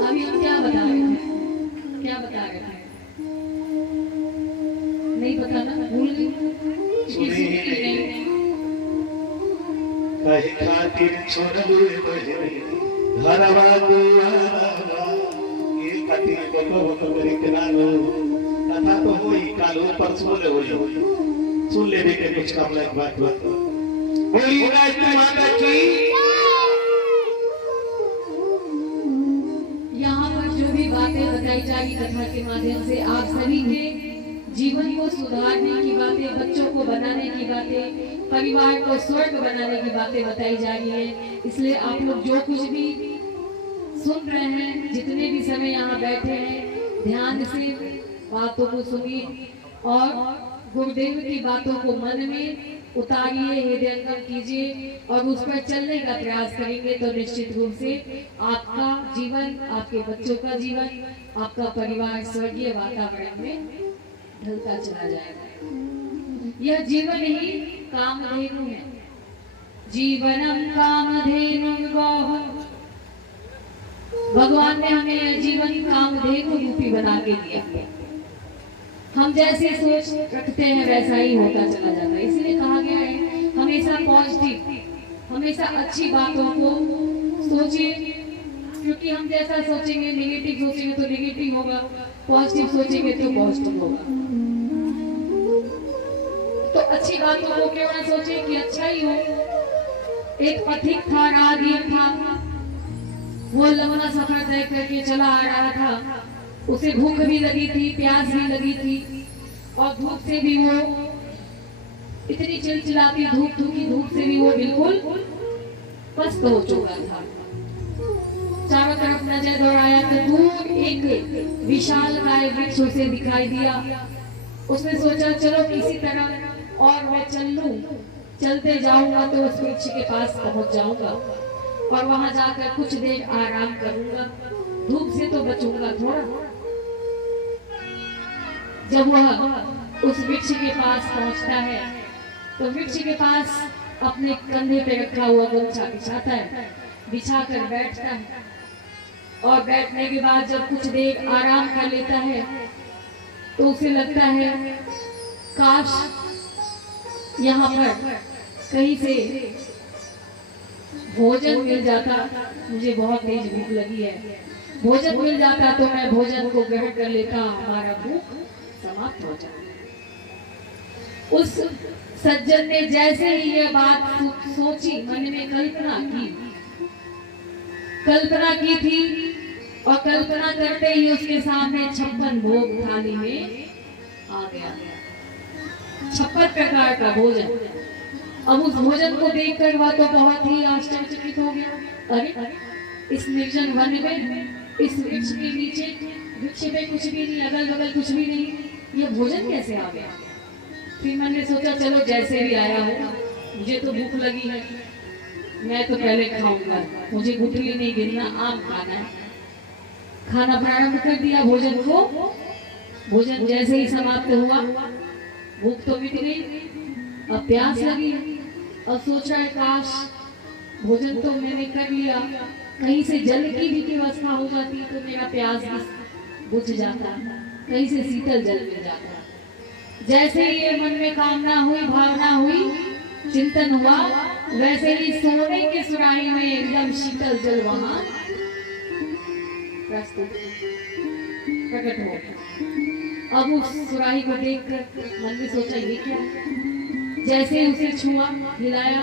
अभी हम क्या बता रहे हैं, क्या बता रहे हैं, नहीं पता ना, भूल गई। कहीं खातिर छोड़लू बहनी घरवा दुआरवा ये कति बको बको करे के नानो कथा तो होई कालो परसों ले होई सुन ले भी के कुछ काम लायक बात बोली गायत्री माता की। यहाँ पर जो भी बातें बताई जाएगी कथा के माध्यम से आप सभी के जीवन को सुधारने की बातें, बच्चों को बनाने की बातें, परिवार को स्वर्ग बनाने की बातें बताई जा रही है। इसलिए आप लोग जो कुछ भी सुन रहे हैं, जितने भी समय यहाँ बैठे हैं, ध्यान से बातों को सुनिए और गुरुदेव की बातों को मन में उतारिए, हृदयंगम कीजिए और उस पर चलने का प्रयास करेंगे तो निश्चित रूप से आपका जीवन, आपके बच्चों का जीवन, आपका परिवार स्वर्गीय वातावरण में ढलता चला जाएगा। यह जीवन ही कामधेनु है, जीवनम कामधेनु गौः। भगवान ने हमें यह जीवन कामधेनु रूपी बना के दिया। हम जैसे सोच रखते हैं वैसा ही होता चला जाता है। इसलिए कहा गया है हमेशा पॉजिटिव, हमेशा अच्छी बातों को सोचिए, क्योंकि हम जैसा सोचेंगे, नेगेटिव सोचेंगे तो नेगेटिव होगा, पॉजिटिव सोचेंगे तो पॉजिटिव होगा। तो अच्छी बातों को क्यों ना सोचें कि अच्छा ही हो। एक पथिक था, राहगीर था, वो लंबा सफर तय करके चला आ रहा था। उसे भूख भी लगी थी, प्यास भी लगी थी और धूप से भी वो इतनी चिलचिलाती धूप की धूप से भी वो बिल्कुल पस्त हो चुका था। चारों तरफ नजर दौड़ाया तो दूर एक विशाल काय वृक्ष उसे दिखाई दिया। उसने सोचा चलो किसी तरह और मैं चल लूं, चलते जाऊंगा तो उस वृक्ष के पास पहुंच जाऊंगा और वहां जाकर कुछ देर आराम करूंगा, धूप से तो बचूंगा थोड़ा। जब वह उस वृक्ष के पास पहुंचता है तो वृक्ष के पास अपने कंधे पे रखा हुआ गमछा बिछाता है, बिछाकर बैठता है और बैठने के बाद जब कुछ देर आराम कर लेता है तो उसे लगता है काश यहाँ पर कहीं से भोजन मिल जाता, मुझे बहुत तेज भूख लगी है, भोजन मिल जाता तो मैं भोजन को ग्रहण कर लेता, हमारा भूख समाप्त हो जाता। उस सज्जन ने जैसे ही यह बात सोची, मन में कल्पना की थी और कल्पना करते ही उसके सामने 56 भोग थाली में आ गया, 56 प्रकार का भोजन। अब उस भोजन को देखकर वह तो बहुत ही आश्चर्यचकित हो गया। अरे इस निर्जन वन में, इस वृक्ष के नीचे, वृक्ष पे कुछ भी नहीं, अगल बगल कुछ भी नहीं, ये भोजन कैसे आ गया। फिर मैंने सोचा चलो जैसे भी आया हो, मुझे तो भूख लगी है, मैं तो पहले खाऊंगा, मुझे गुठली नहीं गिनना, आम खाना है। खाना प्रारंभ कर दिया भोजन को। भोजन जैसे ही समाप्त हुआ, भूख तो मिट गई, अब प्यास लगी और सोचा है काश भोजन तो मैंने कर लिया, कहीं से जल की भी व्यवस्था हो जाती तो मेरा प्यास भी बुझ जाता, कहीं से शीतल जल मिल जाता। जैसे ही ये मन में कामना हुई, भावना हुई, चिंतन हुआ, वैसे ही सोने के सुराही में एकदम शीतल जल वहां प्रस्तुत प्रकट हो गया। अब उस सुराही को देखकर मन में सोचा ये क्या है। जैसे ही उसे छुआ हिलाया,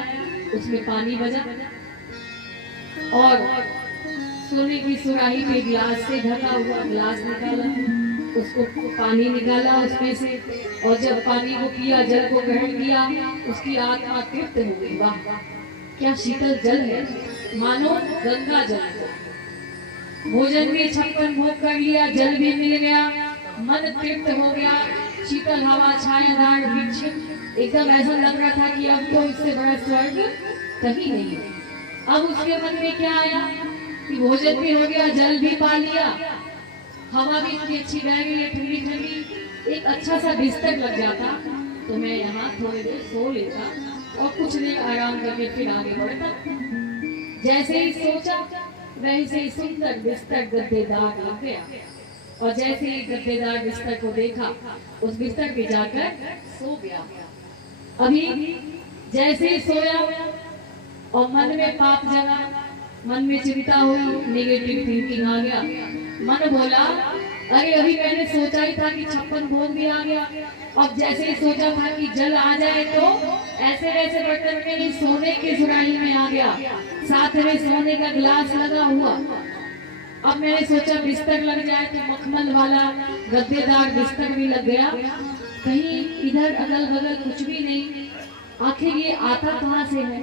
उसमें पानी बजा और सोने की सुराही पे गिलास से ढका हुआ गिलास निकाला, उसको पानी निकाला उसमें से, और जब पानी को पिया, जल को ग्रहण किया, उसकी आत्मा तृप्त हो गई। वाह क्या शीतल जल है, मानो गंगा जल। भोजन भी 56 भोग कर लिया, जल भी मिल गया, मन तृप्त हो गया, शीतल हवा, छायादार वृक्ष, एकदम ऐसा लग रहा था कि अब तो इससे बड़ा स्वर्ग कहीं नहीं है। अब उसके मन में क्या आया कि भोजन भी हो गया, जल भी पा लिया, हवा भी इतनी अच्छी बह गई है, ठंडी ठंडी, एक अच्छा सा बिस्तर लग जाता तो मैं यहाँ थोड़ी देर सो लेता और कुछ देर आराम करके फिर आगे बढ़ता। जैसे ही सोचा वैसे ही सुंदर बिस्तर गद्देदार लग गया, और जैसे ही गद्देदार बिस्तर को देखा, उस बिस्तर पे जाकर सो गया। अभी जैसे ही सोया और मन में पाप जगा, मन में चिंता हुई, नेगेटिव थिंकिंग आ गया, मन बोला अरे अभी मैंने सोचा ही था कि 56 भोग भी आ गया, अब जैसे ही सोचा था कि जल आ जाए तो ऐसे वैसे बर्तन में नहीं, सोने की सुराही में आ गया, साथ में सोने का गिलास लगा हुआ। अब मैंने सोचा बिस्तर लग जाए तो मखमल वाला गद्देदार बिस्तर भी लग गया, कहीं इधर अगल बगल कुछ भी नहीं, आखिर ये आता कहाँ से है।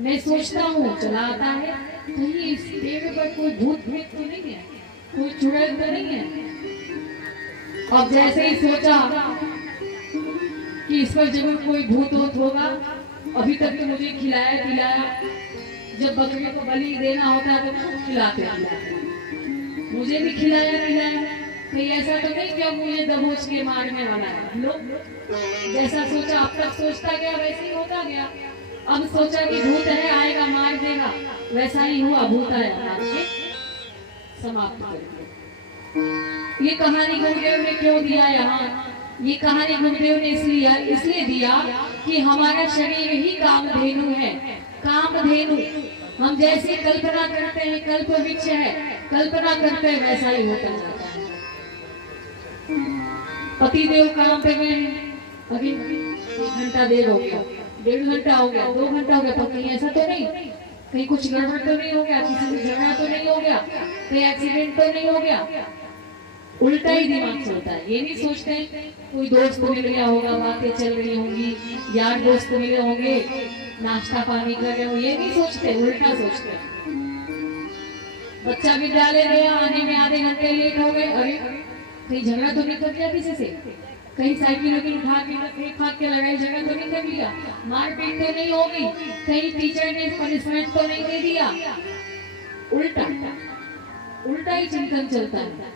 मैं सोचता हूँ चला आता है, कहीं इस पेड़ पर कोई भूत प्रेत तो नहीं है, कोई चुड़ैल तो नहीं है। अब जैसे ही सोचा कि इस पर जरूर कोई भूत वूत होगा, अभी तक तो मुझे खिलाया पिलाया, जब बकरी को बलि देना होता है तो खिलाते मुझे भी खिलाया पिलाया, कहीं ऐसा तो नहीं क्या मुझे दबोच के मारने वाला है। लोग जैसा सोचा अब तक सोचता गया वैसे ही होता गया। अब सोचा कि भूत है आएगा मार देगा, वैसा ही हुआ, भूत आया मार के समाप्त कर दिया। ये कहानी गुरुदेव ने क्यों दिया यहाँ? ये कहानी गुरुदेव ने इसलिए दिया कि हमारा शरीर ही कामधेनु है। कामधेनु हम जैसे कल्पना करते हैं, कल्प वृक्ष है, कल्पना करते हैं वैसा ही होता जाता है। पतिदेव काम पे गए, अभी 1 घंटा देर हो गया, 1.5 घंटा हो गया, 2 घंटा हो गया, तो कहीं ऐसा तो नहीं, कहीं कुछ गड़बड़ तो नहीं हो गया, किसी से झगड़ा तो नहीं हो गया, कोई एक्सीडेंट तो नहीं हो गया। उल्टा ही दिमाग चलता है, ये नहीं सोचते कोई दोस्त मिल गया होगा, बातें चल रही होंगी, यार दोस्त मिले होंगे, नाश्ता पानी कर रहे हो, ये नहीं सोचते, उल्टा सोचते। बच्चा विद्यालय गया, आने में आधे घंटे लेट हो गए, अरे कहीं झगड़ा तो नहीं कर लिया किसी से, कहीं साइकिल वाइकिल उठा के फाक के लड़ाई झगड़ा तो नहीं कर लिया, मारपीट तो नहीं होगी, कहीं टीचर ने पनिशमेंट तो नहीं दे दिया। उल्टा ही चिंतन चलता है।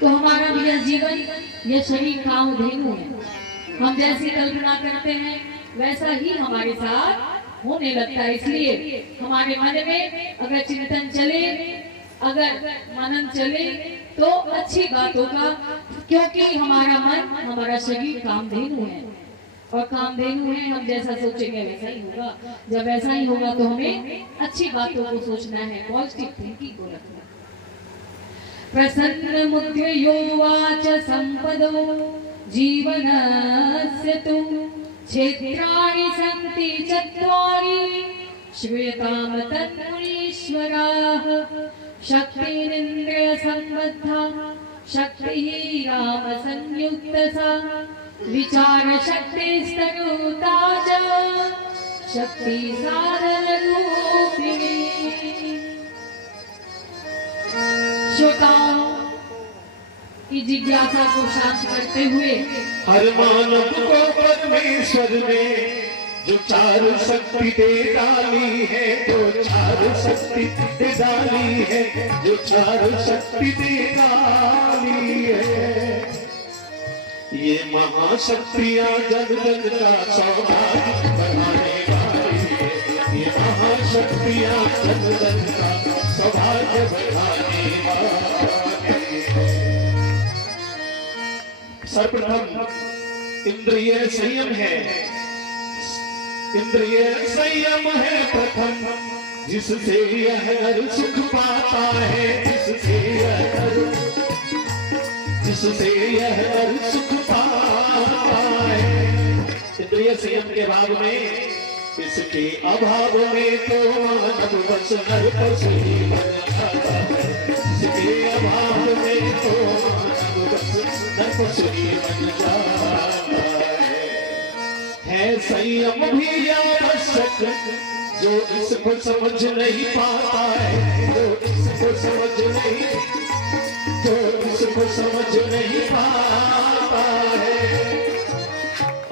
तो हमारा यह जीवन, यह शरीर कामधेनु है, हम जैसी कल्पना करते हैं वैसा ही हमारे साथ होने लगता है। इसलिए हमारे मन में अगर चिंतन चले, अगर मनन चले तो अच्छी बातों का, क्योंकि हमारा मन, हमारा शरीर कामधेनु है, और कामधेनु है, हम जैसा सोचेंगे वैसा ही होगा। जब ऐसा ही होगा तो हमें अच्छी बातों को सोचना है, पॉजिटिव थिंकिंग को रखना। प्रसन्न मुद्रयोवाच संपदो जीवनस्य तु क्षेत्राणि सन्ति चत्वारि श्रूयताम तन्मुनीश्वराः शक्तिरिन्द्रिय संबद्धा शक्तिः राम संयुक्तसा विचार शक्तिस्तनुता च शक्ति साधन रूपिणी। श्रोताओं की जिज्ञासा को शांत करते हुए हर मानव को परमेश्वर ने जो 4 शक्ति दे डाली है, जो 4 शक्ति दे डाली है, जो 4 शक्ति दे डाली है, ये महाशक्तियां जन जन का सौभाग्य बढ़ाने वाली है, ये महाशक्तियां जन जन का सौभाग्य बढ़ाने वाली है। सर्वप्रथम इंद्रिय संयम है, इंद्रिय संयम है प्रथम, जिससे यह नर सुख पाता है, जिससे यह नर सुख पाता है। इंद्रिय संयम के भाव में, इसके अभाव में तो मानव बस नर पशु ही बन जाता है। इसके अभाव में तो मानव बस नर पशु ही बन जाता है। संयम भी आवश्यक, जो इसको समझ नहीं पाता है, जो इसको समझ नहीं पाता है।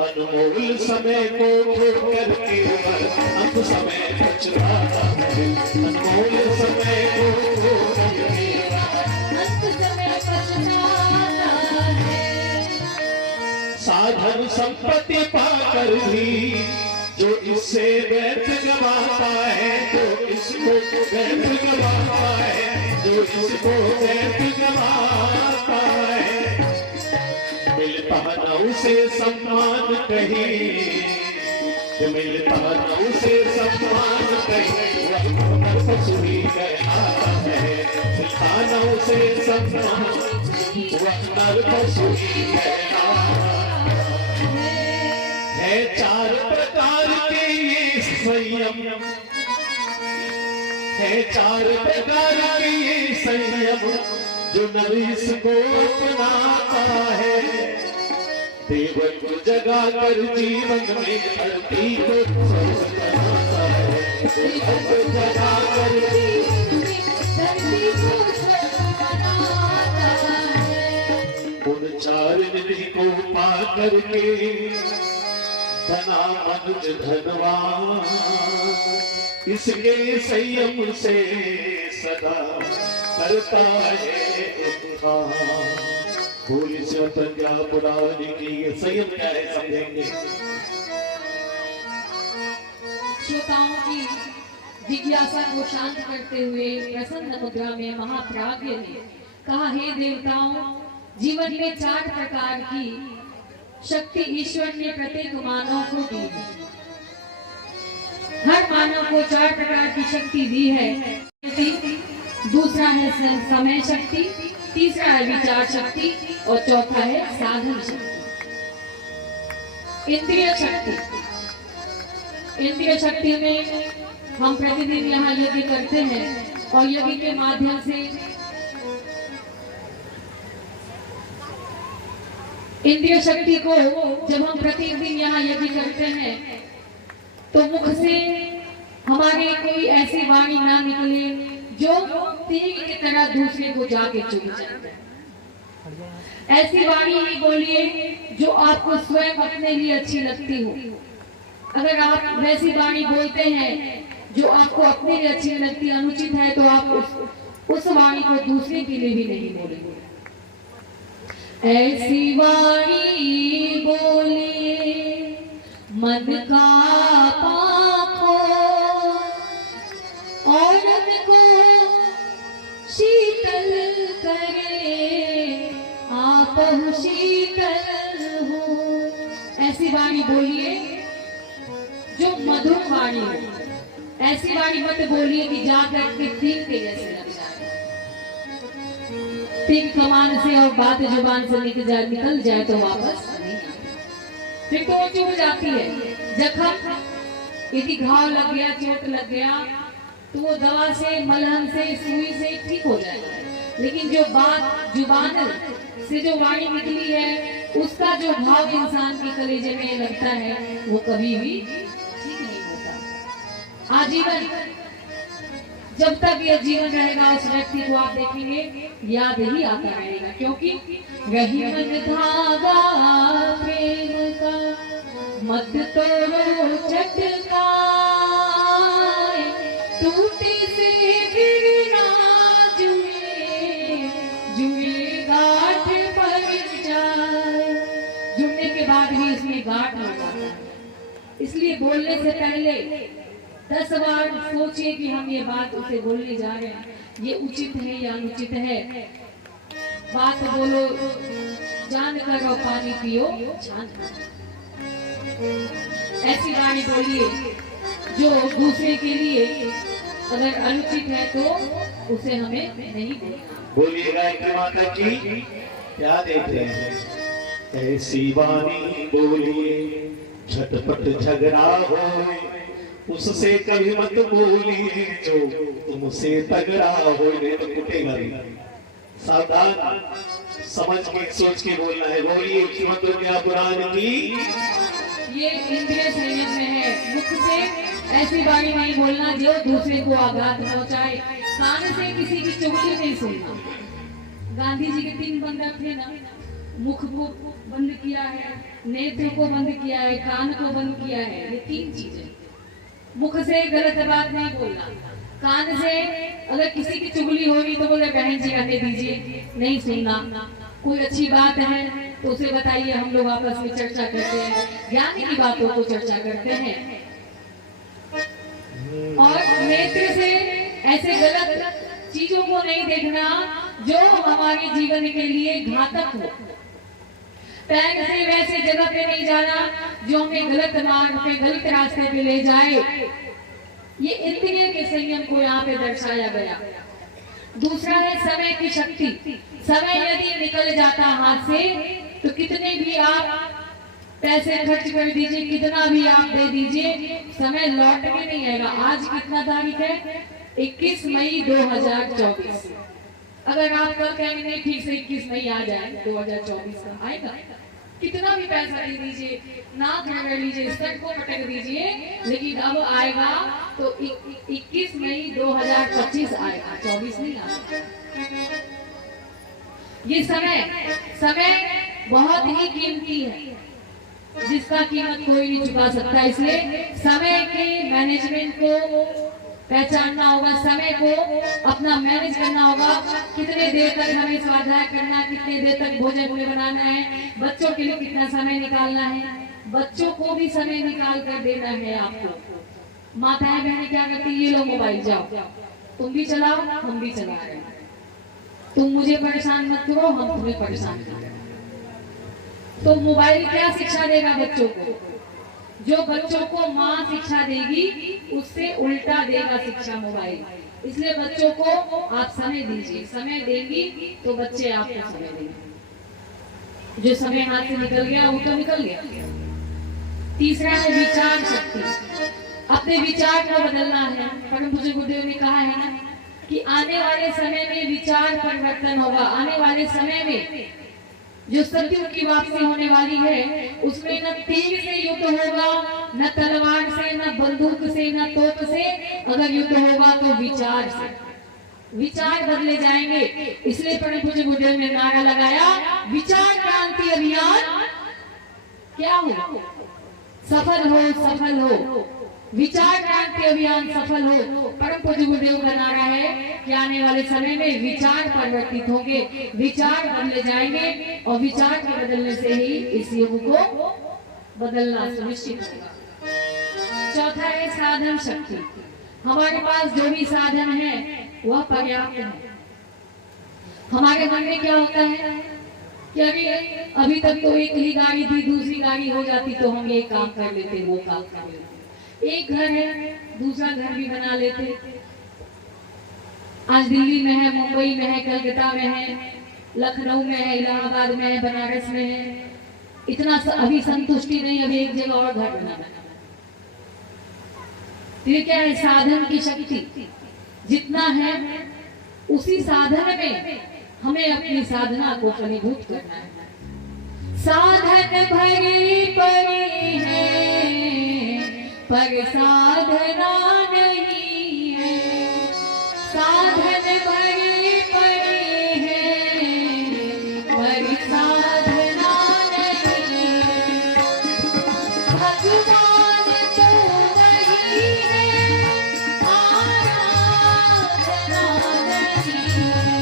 अनमोल समय को खो करके अंत समय पछताता है। अनमोल समय को खो करके अंत समय पछताता है। साधन संपत्ति पाकर भी जो इससे व्यर्थ गवाता है, जो इसको व्यर्थ गवाता है, जो इसको व्यर्थ गवाता है। मिलता न उसे सम्मान कहीं, मिलता न उसे सम्मान कहीं, वह नर पशु ही कहलाता है। मिलता न उसे सम्मान, वह नर पशु ही कहलाता है। चार प्रकार के ये संयम है, चार प्रकार के ये संयम, जो नर इसको अपनाता है। देवन को जगा कर जीवन में धरती को स्वर्ग बनाता है। देवन को जगा कर जीवन में धरती को स्वर्ग बनाता है। उन चार निधि को पा करके धना मनुज धनवान, इसके संयम से सदा करता है उत्थान। भोली से प्रज्ञा पुरानी की ये संयम क्या है, समझेंगे। श्रोताओं की जिज्ञासा को शांत करते हुए प्रसन्न मुद्रा में महाप्राज्ञ ने कहा, हे देवताओं, जीवन में चार प्रकार की शक्ति ईश्वर ने प्रत्येक मानव को दी है। हर मानव को चार प्रकार की शक्ति दी है। दूसरा है समय शक्ति, तीसरा है विचार शक्ति और चौथा है साधन शक्ति। इंद्रिय शक्ति, इंद्रिय शक्ति में हम प्रतिदिन यहाँ यज्ञ करते हैं और यज्ञ के माध्यम से इंद्रिय शक्ति को जब हम प्रतिदिन यहाँ यज्ञ करते हैं तो मुख से हमारे कोई ऐसी वाणी ना निकले जो तीर की तरह दूसरे को जाके चुभ जाए। ऐसी वाणी ही बोलिए जो आपको स्वयं अपने लिए अच्छी लगती हो। अगर आप वैसी वाणी बोलते हैं जो आपको अपने लिए अच्छी लगती, अनुचित है, तो आप उस वाणी को दूसरे के लिए भी नहीं बोलेंगे। ऐसी वाणी बोलिए मन का पाखो, औरत को शीतल करे, आप शीतल हो। ऐसी वाणी बोलिए जो मधुर वाणी हो। ऐसी वाणी मत बोलिए कि जाकर के तीर के जैसे लग जाए, तीर कमान से और बात जुबान से निकल जाए तो वापस नहीं आती, फिर तो चुभ जाती है। जख्म यदि घाव लग गया, चोट लग गया, तो वो दवा से, मलहम से, सुई से ठीक हो जाएगा। लेकिन जो बात जुबान से जो वाणी निकली है, उसका जो भाव इंसान के कलेजे में लगता है, वो कभी भी ठीक नहीं होता। आजीवन जब तक यह जीवन रहेगा, उस व्यक्ति को आप देखेंगे याद ही आता रहेगा, क्योंकि रही मन धागा प्रेम का, मत तोड़ो चटका, टूटे से फिर ना जुए, जुए गांठ पर जाए। जुड़ने के बाद भी उसमें गांठ हो जाता है। इसलिए बोलने से पहले 10 बार सोचिए कि हम ये बात उसे बोलने जा रहे हैं, ये उचित है या अनुचित है। बात बोलो जान कर और पानी पियो जान कर। ऐसी वाणी बोलिए जो दूसरे के लिए अगर अनुचित है तो उसे हमें नहीं बोलना। बोलिए गायत्री माता की। क्या देख रहे हैं? ऐसी वाणी बोलिए झटपट झगड़ा हो, उससे कभी मत बोलिए जो तुमसे तगड़ा हो, नहीं तो टूटेगा नहीं। सावधान, समझ के सोच के बोलना है। बोलिए श्रीमद् दुर्गा पुराण की। ये इंद्रिय संयम में है। मुख से ऐसी वाणी नहीं बोलना जो दूसरे को आघात पहुंचाए। कान से किसी की चुगली नहीं सुनना। गांधी जी के 3 बंद थे ना, मुख को बंद किया है, नेत्र को बंद किया है, कान को बंद किया है। ये 3 चीजें। मुख से गलत बात नहीं बोलना। कान से अगर किसी की चुगली होगी तो बोले बहन जी रहने दीजिए, नहीं सुनना। कोई अच्छी बात है तो उसे बताइए, हम लोग आपस में चर्चा करते हैं, ज्ञान की बातों को चर्चा करते हैं। और नेत्र से ऐसे गलत चीजों को नहीं देखना जो हमारे जीवन के लिए घातक हो। पैर से वैसे जगह पे नहीं जाना जो हमें गलत मार्ग पे, गलत रास्ते पे ले जाए। ये इंद्रिय के संयम को यहाँ पे दर्शाया गया। दूसरा है समय की शक्ति। समय यदि निकल जाता हाथ से तो कितने भी आप पैसे खर्च कर दीजिए, कितना भी आप दे दीजिए, समय लौट के नहीं आएगा। आज कितना तारीख है? 21 मई 2024। अगर आप कल कहेंगे नहीं ठीक से 21 मई आ जाए 2024 का, आएगा? कितना भी पैसा दे दीजिए, नाक रगड़ लीजिए, सर को पटक दीजिए, लेकिन अब आएगा तो 21 मई 2025 आएगा, 24 नहीं आएगा। ये समय बहुत ही कीमती है, जिसका कीमत कोई नहीं चुका सकता। इसलिए समय के मैनेजमेंट को पहचानना होगा, समय को अपना मैनेज करना होगा। कितने देर तक हमें स्वाध्याय करना है, कितने देर तक भोजन में बनाना है, बच्चों के लिए कितना समय निकालना है। बच्चों को भी समय निकाल कर देना है आपको। माताएं बहनें क्या करती, ये लो मोबाइल, जाओ तुम भी चलाओ, हम भी चला रहे हैं, तुम मुझे परेशान मत करो, हम तुम्हें परेशान कर रहे हैं। तो मोबाइल क्या शिक्षा देगा बच्चों को? जो बच्चों को माँ शिक्षा देगी उससे उल्टा देगा शिक्षा मोबाइल। इसलिए बच्चों को आप समय दीजिए, समय देंगी तो बच्चे आपको समय देंगे। जो समय हाथ से निकल गया वो तो निकल गया। तीसरा है विचार शक्ति। अपने विचार को बदलना है। परम पूज्य गुरुदेव ने कहा है ना कि आने वाले समय में विचार परिवर्तन होगा। आने वाले समय में जो सत्युग की वापसी होने वाली है उसमें न तीर से युद्ध होगा, न तलवार से, न बंदूक से, न तोप से। अगर युद्ध होगा तो विचार से। विचार बदले जाएंगे। इसलिए परम पूज्य गुरुदेव ने नारा लगाया, विचार क्रांति अभियान क्या हो, सफल हो, सफल हो। विचार क्रांति अभियान सफल हो। परम पूज्य गुरुदेव का नारा है कि आने वाले समय में विचार परिवर्तित होंगे, विचार बदले जाएंगे और विचार के बदलने से ही इस युग को बदलना सुनिश्चित होगा। चौथा है साधन शक्ति। हमारे पास जो भी साधन है वह पर्याप्त है। हमारे मन में क्या होता है कि अभी तक तो एक ही गाड़ी थी, दूसरी गाड़ी हो जाती तो हम ये काम कर लेते, वो काम कर लेते। एक घर है, दूसरा घर भी बना लेते। आज दिल्ली में है, मुंबई में है, कलकत्ता में है, लखनऊ में है, इलाहाबाद में है, बनारस में है। इतना अभी संतुष्टि नहीं, अभी एक जगह और घर बनाना। ये क्या है? साधन की शक्ति। जितना है उसी साधन में हमें अपनी साधना को फलीभूत करना है। साधन भरी पड़ी है पर साधना नहीं है। साधन भरी पड़ी है पर साधना नहीं है। भगवान तो वही है, आराधना नहीं है।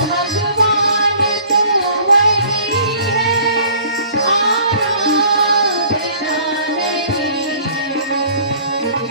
भगवान तो वही है, आराधना नहीं है।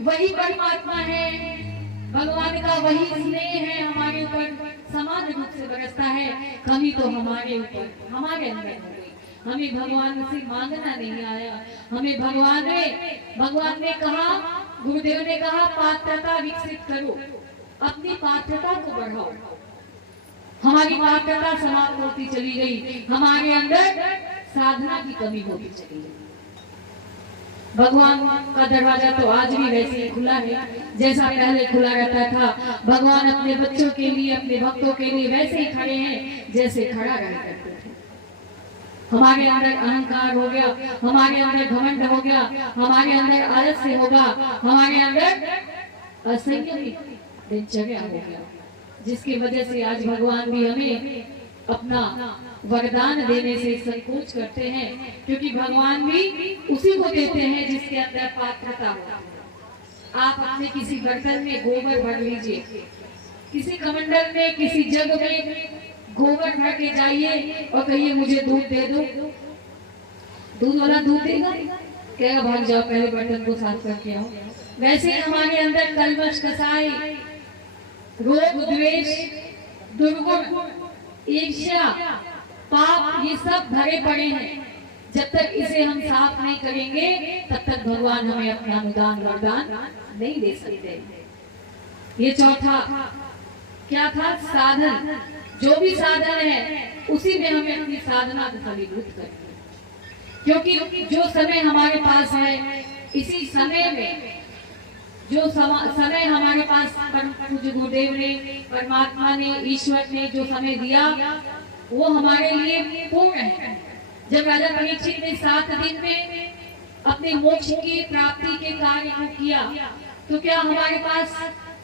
वही परमात्मा है, भगवान का वही स्नेह है हमारे ऊपर समान रूप से बरसता है। कमी तो हमारे ऊपर, हमारे अंदर हो गई। हमें भगवान से मांगना नहीं आया, हमें भगवान ने कहा, गुरुदेव ने कहा पात्रता विकसित करो, अपनी पात्रता को बढ़ाओ। हमारी पात्रता समाप्त होती चली गई, हमारे अंदर साधना की कमी होती चली गई। भगवान का दरवाजा तो आज भी वैसे ही खुला है जैसा पहले खुला रहता था। भगवान अपने बच्चों के लिए, अपने भक्तों के लिए वैसे ही खड़े हैं जैसे खड़ा रहा करते थे। हमारे अंदर अहंकार हो गया, हमारे अंदर घमंड हो गया, हमारे अंदर आलस्य होगा, हमारे अंदर असंयमी दिनचर्या हो गया, जिसकी वजह से आज भगवान भी हमें अपना वरदान देने से संकोच करते हैं, क्योंकि भगवान भी उसी को देते हैं जिसके अंदर पात्रता हो। आप अपने किसी बर्तन में गोबर भर लीजिए, किसी कमंडल में, किसी जग में गोबर भर के जाइए और कहिए मुझे दूध दे दो, दूध वाला दूध देगा? कहेगा भाग जाओ, पहले बर्तन को साफ करके आओ। वैसे ही हमारे अंदर कलमश, कसाई, रोग, द्वेष, दुर्गुण, ईर्ष्या, पाप, ये सब भरे पड़े हैं। जब तक इसे हम साफ नहीं करेंगे तब तक भगवान हमें अपना अनुदान वरदान नहीं दे सकते। ये चौथा क्या था? साधन। जो भी साधन है उसी में हमें अपनी साधना को फलीभूत करनी है, क्योंकि जो समय हमारे पास है, इसी समय में जो समय हमारे पास पूज्य गुरुदेव ने, परमात्मा ने, ईश्वर ने जो समय दिया वो हमारे लिए पूर्ण है। जब राजा परीक्षित ने 7 दिन में अपने मोक्ष की प्राप्ति के कार्य को किया, तो क्या हमारे पास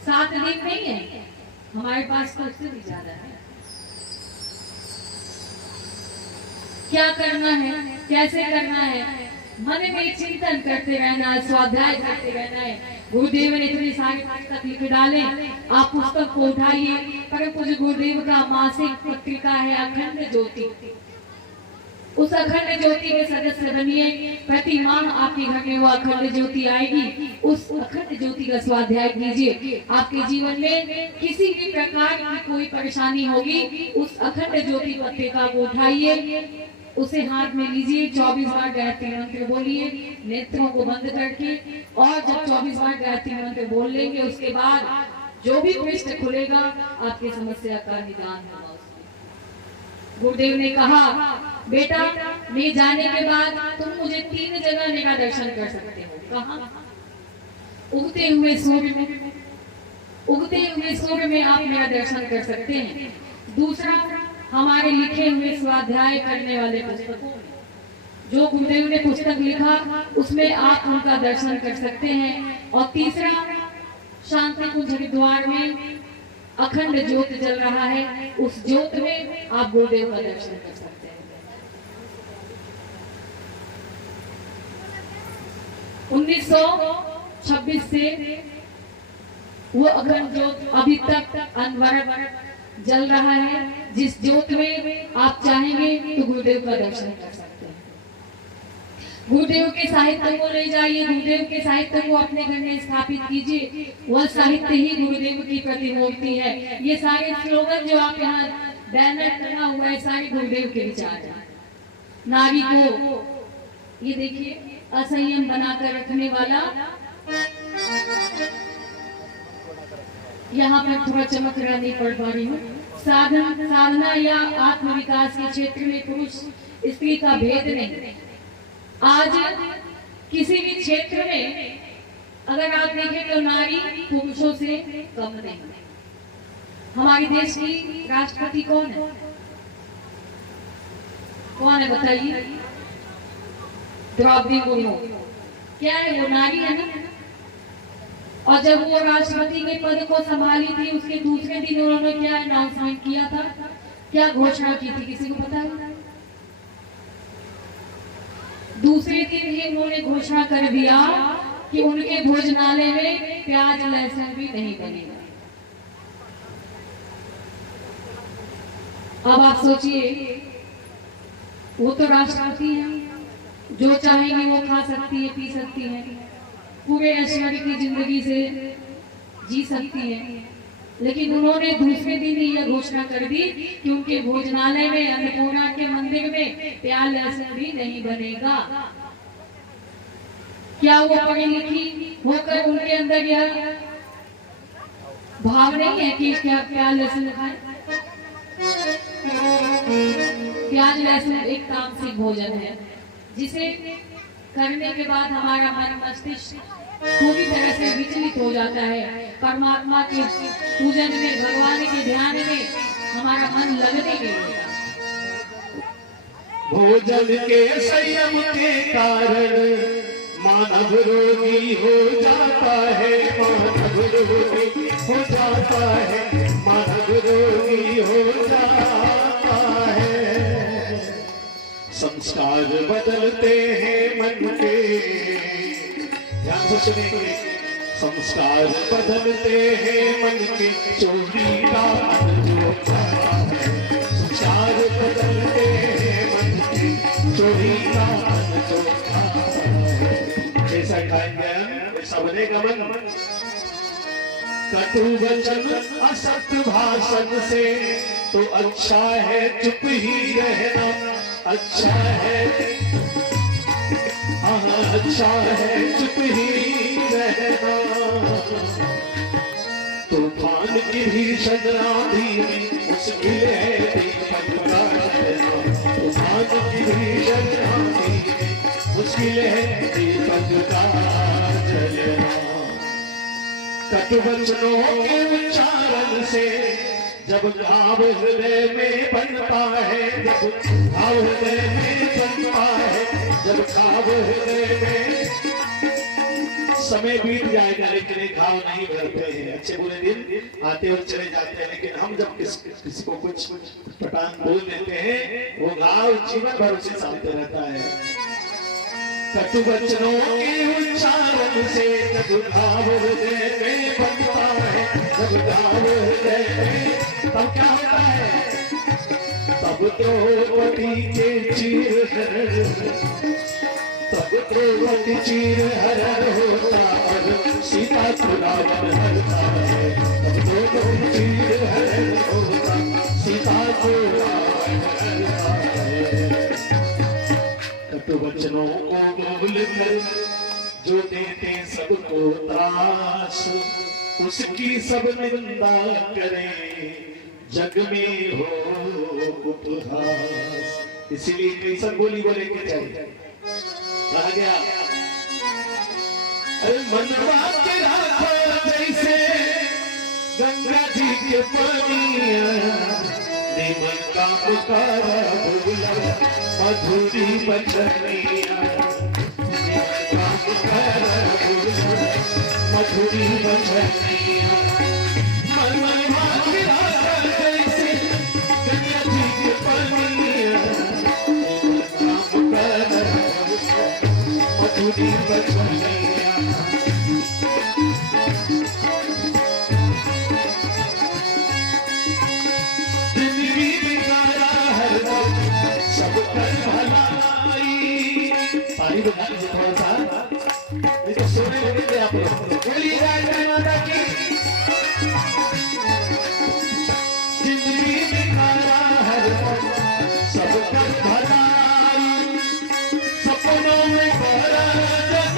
7 दिन नहीं है? हमारे पास तो उससे भी ज्यादा है। क्या करना है, कैसे करना है, मन में चिंतन करते रहना है, स्वाध्याय करते रहना है। गुरुदेव ने इतने सारे पुस्तक लिख डाले, आप पुस्तक को उठाइए। परम पूज्य गुरुदेव का मासिक पत्रिका है अखंड ज्योति, उस अखंड ज्योति के सदस्य बनिए। प्रति माह आपके घर में वो अखंड ज्योति आएगी, उस अखंड ज्योति का स्वाध्याय कीजिए। आपके जीवन में किसी भी प्रकार की कोई परेशानी होगी, उस अखंड ज्योति पत्रिका को उठाइए, उसे हाथ में लीजिए, 24 बार गायत्री मंत्र बोलिए, नेत्रों को बंद करके। और जब 24 बार गायत्री मंत्र बोल लेंगे, उसके बाद जो भी पृष्ठ खुलेगा आपकी समस्या का निदान होगा। गुरुदेव ने कहा, बेटा मैं जाने के बाद तुम मुझे 3 जगह मेरा दर्शन कर सकते हो। कहाँ? उगते हुए सूर्य में, उगते हुए सूर्य में आप मेरा दर्शन कर सकते हैं। दूसरा, हमारे लिखे हुए स्वाध्याय करने वाले पुस्तकों में, जो गुरुदेव ने पुस्तक लिखा उसमें आप उनका दर्शन कर सकते हैं। और तीसरा, शांति कुंज हरिद्वार में अखंड ज्योत जल रहा है, उस ज्योत में आप गुरुदेव का दर्शन कर सकते हैं। 1926 से वो अखंड ज्योत अभी तक अनवरत जल रहा है, जिस ज्योत में आप चाहेंगे तो गुरुदेव का दर्शन कर सकते हैं। गुरुदेव के साहित्य को ले जाइए, गुरुदेव के साहित्य को अपने घर में स्थापित कीजिए। वह साहित्य ही गुरुदेव की प्रतिमूर्ति है। ये सारे स्लोगन जो आप यहाँ बैनर लगा हुआ है, सारे गुरुदेव के विचार हैं। नारी को ये देखिए असंयम बनाकर रखने वाला, यहाँ पर थोड़ा चमक रहा, नहीं पढ़ पा रही हूँ। साधना या आत्म विकास के क्षेत्र में पुरुष स्त्री का भेद नहीं। आज किसी भी क्षेत्र में अगर आप देखें तो नारी पुरुषों से कम नहीं। हमारे देश की राष्ट्रपति कौन है? कौन है बताइए? द्रौपदी मुर्मू। क्या है वो? नारी है ना। और जब वो राष्ट्रपति के पद को संभाली थी, उसके दूसरे दिन उन्होंने क्या अनाउंसमेंट किया था, क्या घोषणा की थी, किसी को पता है? दूसरे दिन ही उन्होंने घोषणा कर दिया कि उनके भोजनालय में प्याज लहसुन भी नहीं बनेगा। अब आप सोचिए, वो तो राष्ट्रपति है, जो चाहेंगे वो खा सकती है, पी सकती है। पूरे ऐश्वर्य की जिंदगी से जी सकती हैं, लेकिन उन्होंने दूसरे दिन ही यह घोषणा कर दी कि उनके भोजनालय में, अन्नपूर्णा के मंदिर में प्याज लहसुन भी नहीं बनेगा। क्या वो पढ़ी लिखी होकर उनके अंदर यह भाव नहीं है कि क्या प्याज लहसुन खाए? प्याज लहसुन एक तामसिक भोजन है जिसे करने के बाद हमारा मन मस्तिष्क पूरी तरह से विचलित हो जाता है। परमात्मा के पूजन में, भगवान के ध्यान में हमारा मन लगने नहीं लगता। भोजन के संयम के कारण मानव रोगी हो जाता है, मानव रोगी हो जाता है, मानव रोगी हो जाता है। संस्कार बदलते हैं मन के, ध्यान से सुनेंगे। संस्कार बदलते हैं मन के, चोरी का मन जो जाता है। संस्कार बदलते हैं मन के, चोरी का मन जो जाता है। जैसा खाएंगे वैसा बनेगा मन। कटु वचन असत्य भाषण से तो अच्छा है चुप ही रहना, अच्छा है, हाँ अच्छा है चुप ही रहना। तूफान की भीषण आंधी में मुश्किल है दीपक का रहना, तूफान की भीषण आंधी में मुश्किल है दीपक का जलना। कटु वचनों के उच्चारण से जब घाव हृदय में बनता है, जब घाव हृदय में बनता है, जब घाव हृदय में, समय बीत जाएगा लेकिन ये घाव नहीं भरते हैं। अच्छे बुरे दिन आते और चले जाते हैं, लेकिन हम जब किसी को कुछ पटान बोल देते हैं वो घाव जीवन भर उसे सामने रहता है। कटु वचनों के उच्चारण से जब घाव हृदय में बनता है, जब घाव हृदय में, तब क्या होता है? तब द्रौपदी के चीर हरण, तब द्रौपदी चीर हरण होता और सीता को रावण हरता है। तब द्रौपदी चीर हरण होता, सीता को रावण हरता है। कटु वचनों को बोल कर जो देते सबको त्रास, उसकी सब निंदा करें, जग में हो उपहास। इसीलिए कई सब बोली बोले के चाहिए। रह गया अरे मनवा के राखो जैसे गंगा जी के पानिया, निमन का पुकारा बोला मधुरी बचनिया, निमन का पुकारा बोला मधुरी बचनिया। मनवा के राखो जैसे गंगा जी के पानिया, निमन का पुकारा बोला मधुरी बचनिया। पानी तो खाने से थोड़ा सा नहीं तो सोने लगे थे आप लोग। बोलिए राजा माता की। जिंदगी में खाना हर सब कर भलाई, सपनों में भरा जब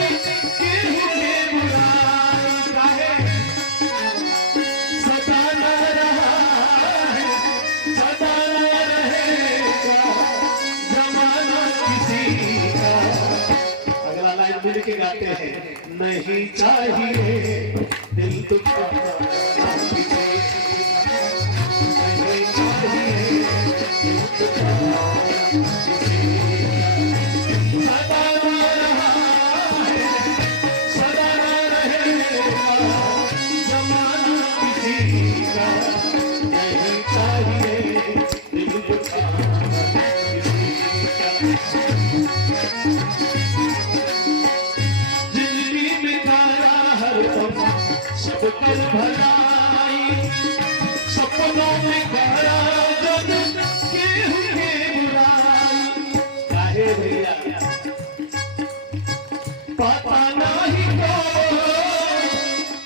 केहू के बुलाई, काहे सदा न रहा है, सदा न रहेगा जमाना किसी का। अगला लाइन मिल के गाते हैं। नहीं चाहिए दिल दुखाना किसी का, नहीं चाहिए दिल दुखाना किसी का। सदा न रहा है, सदा न रहेगा जमाना किसी का। नहीं चाहिए दिल दुखाना किसी का। जिंदगी में खाना हर दम सब कर भलाई, सपनों में गहरा जग केहू के बुलाई, काहे भैया पता नहीं कौन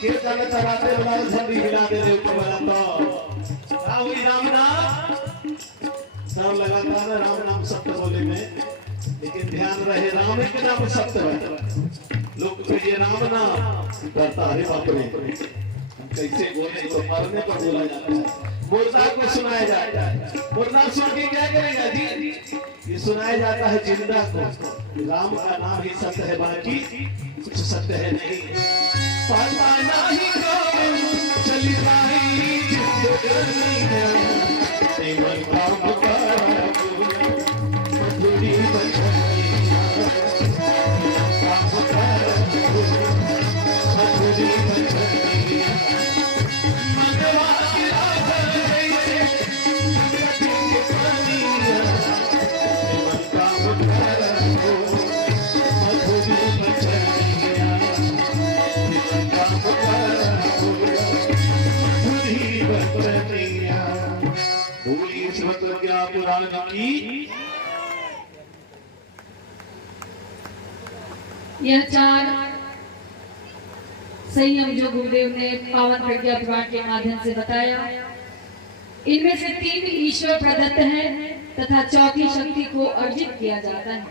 के जगत राते वाला झंडी हिला दे रे ऊपर वाला तो राम राम नाम सब लगातार राम नाम सत्य बोले में, लेकिन ध्यान रहे राम के नाम सत्य है। लोग तो ये राम नाम करता है बाप रे, हम कैसे बोले तो मरने पर बोला जाता है। मुर्दा को सुनाया जाता है, मुर्दा सुन के क्या करेगा जी? ये सुनाया जाता है जिंदा को, राम का नाम ही सत्य है, बाकी कुछ सत्य है नहीं। पता नहीं कौन चली भाई तेवन काम मधुरी बचनिया काम मधुरी बचनिया मनवा की राधा जैसे पानिया तेवन काम मधुरी बचनिया काम मधुरी बचनिया। बोलिए श्रीमद् ज्ञान पुराण की। यह 4 संयम जो गुरुदेव ने पावन प्रज्ञा पुराण के माध्यम से बताया, इनमें से 3 ईश्वर प्रदत्त हैं तथा चौथी शक्ति को अर्जित किया जाता है,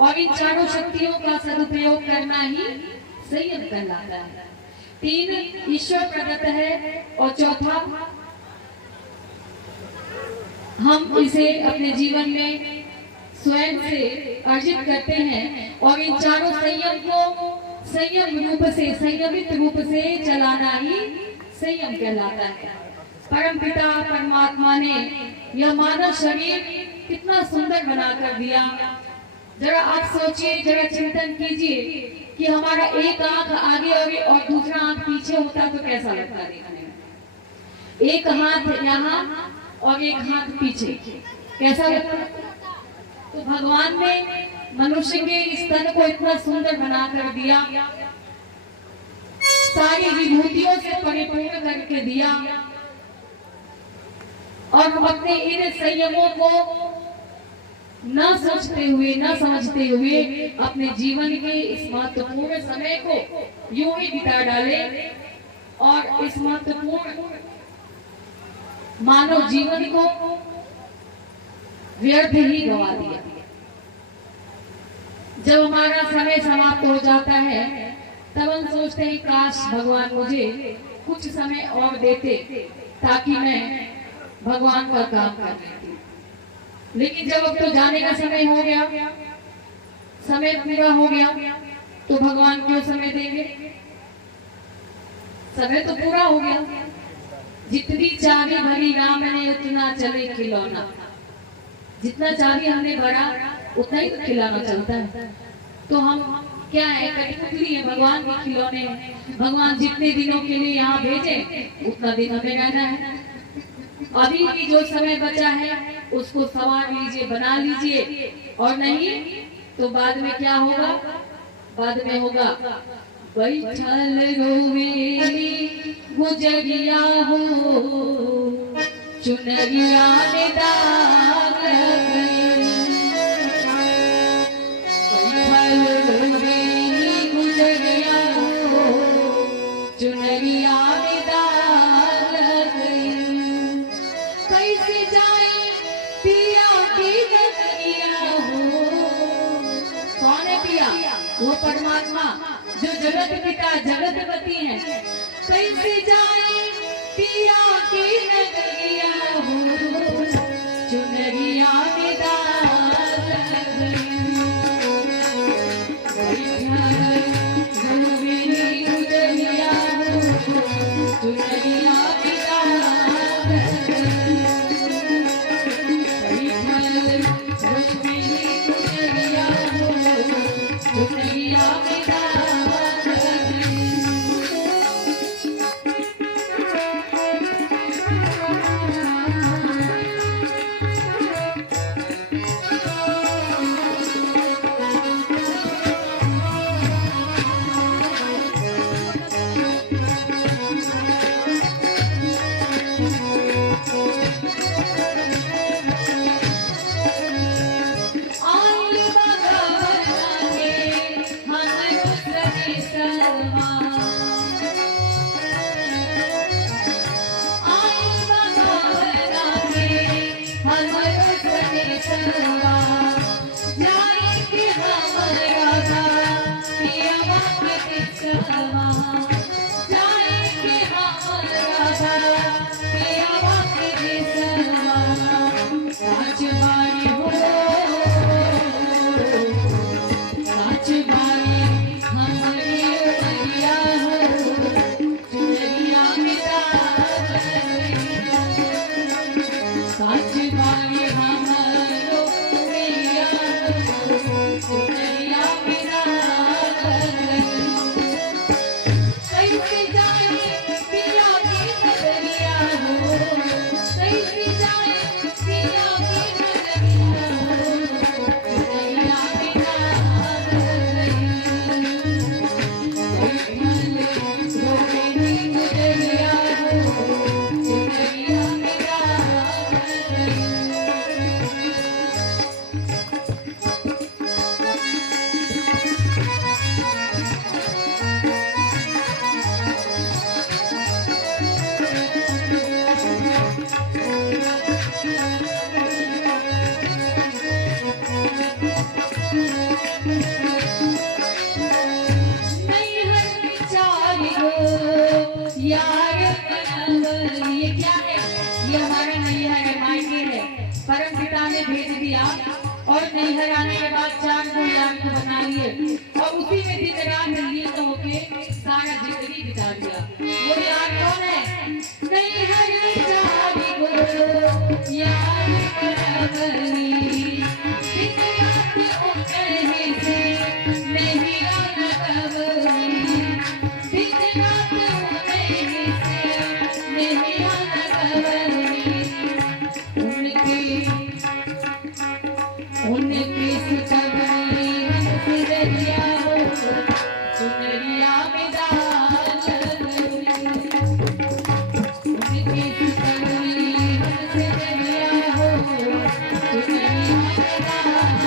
और इन चारों शक्तियों का सदुपयोग करना ही संयम कहलाता है। 3 ईश्वर प्रदत्त है और चौथा हम इसे अपने जीवन में स्वयं से अर्जित करते हैं, और इन चारों संयम को संयम रूप से, संयमित रूप से चलाना ही संयम कहलाता है। परम पिता परमात्मा ने यह मानव शरीर कितना सुंदर बनाकर दिया। जरा आप सोचिए, जरा चिंतन कीजिए कि हमारा एक आंख आगे और दूसरा आंख पीछे होता तो कैसा लगता देखने में। एक हाथ यहाँ और एक हाथ पीछे, कैसा लगता? तो भगवान ने मनुष्य के इस तन को इतना सुंदर बनाकर दिया, सारी विभूतियों से परिपूर्ण करके दिया, और अपने इन संयमों को न सोचते हुए, न समझते हुए अपने जीवन के इस महत्वपूर्ण समय को यूं ही बिता डाले, और इस महत्वपूर्ण मानव जीवन को व्यर्थ ही गवा दिया। जब हमारा समय समाप्त हो जाता है तब हम सोचते हैं काश भगवान मुझे कुछ समय और देते ताकि मैं भगवान का काम कर लेती। लेकिन जब अब तो जाने का समय हो गया, समय पूरा हो गया, तो भगवान क्यों समय देंगे? समय तो पूरा हो गया। जितनी चाबी भरी राम ने उतना चले खिलौना, जितना चाबी हमने भरा उतना ही तो खिलौना चलता है। तो हम क्या है, कठपुतली है, भगवान के खिलौने हैं। भगवान जितने दिनों के लिए यहाँ भेजे उतना दिन हमें रहना है। अभी भी जो समय बचा है उसको संवार लीजिए, बना लीजिए, और नहीं तो बाद में क्या होगा? बाद में होगा बैठल रोवेली गुजरिया हो, चुनरिया में दाग गई। बैठल रोवेली गुजरिया हो, चुनरिया में दाग गई। कैसे जाए पिया की नगरिया हो। कौन है पिया? वो परमात्मा जो जगत पिता जगतपति है। कैसे जाए पिया की नगरिया हो, चुनरिया में दाग गई। रोवेली गुजरिया हो, चुनरिया में दाग गई। रोवेली गुजरिया हो, चुनरिया में दाग गई। परम पिता ने भेज दिया और नैहर आने के बाद 4 को यार को बना लिए और उसी में दिन रात लीन होके सारा जिंदगी बिता दिया। वो यार कौन है? नैहर चारी को यार बनवली, दिन रात उठने से नहीं लगवली, दिन रात उठने से नहीं लगवली। उनकी सुचगनी सिररिया हो सुनरिया में डाल उनकी सुचगनी सिररिया हो सुनरिया में डाल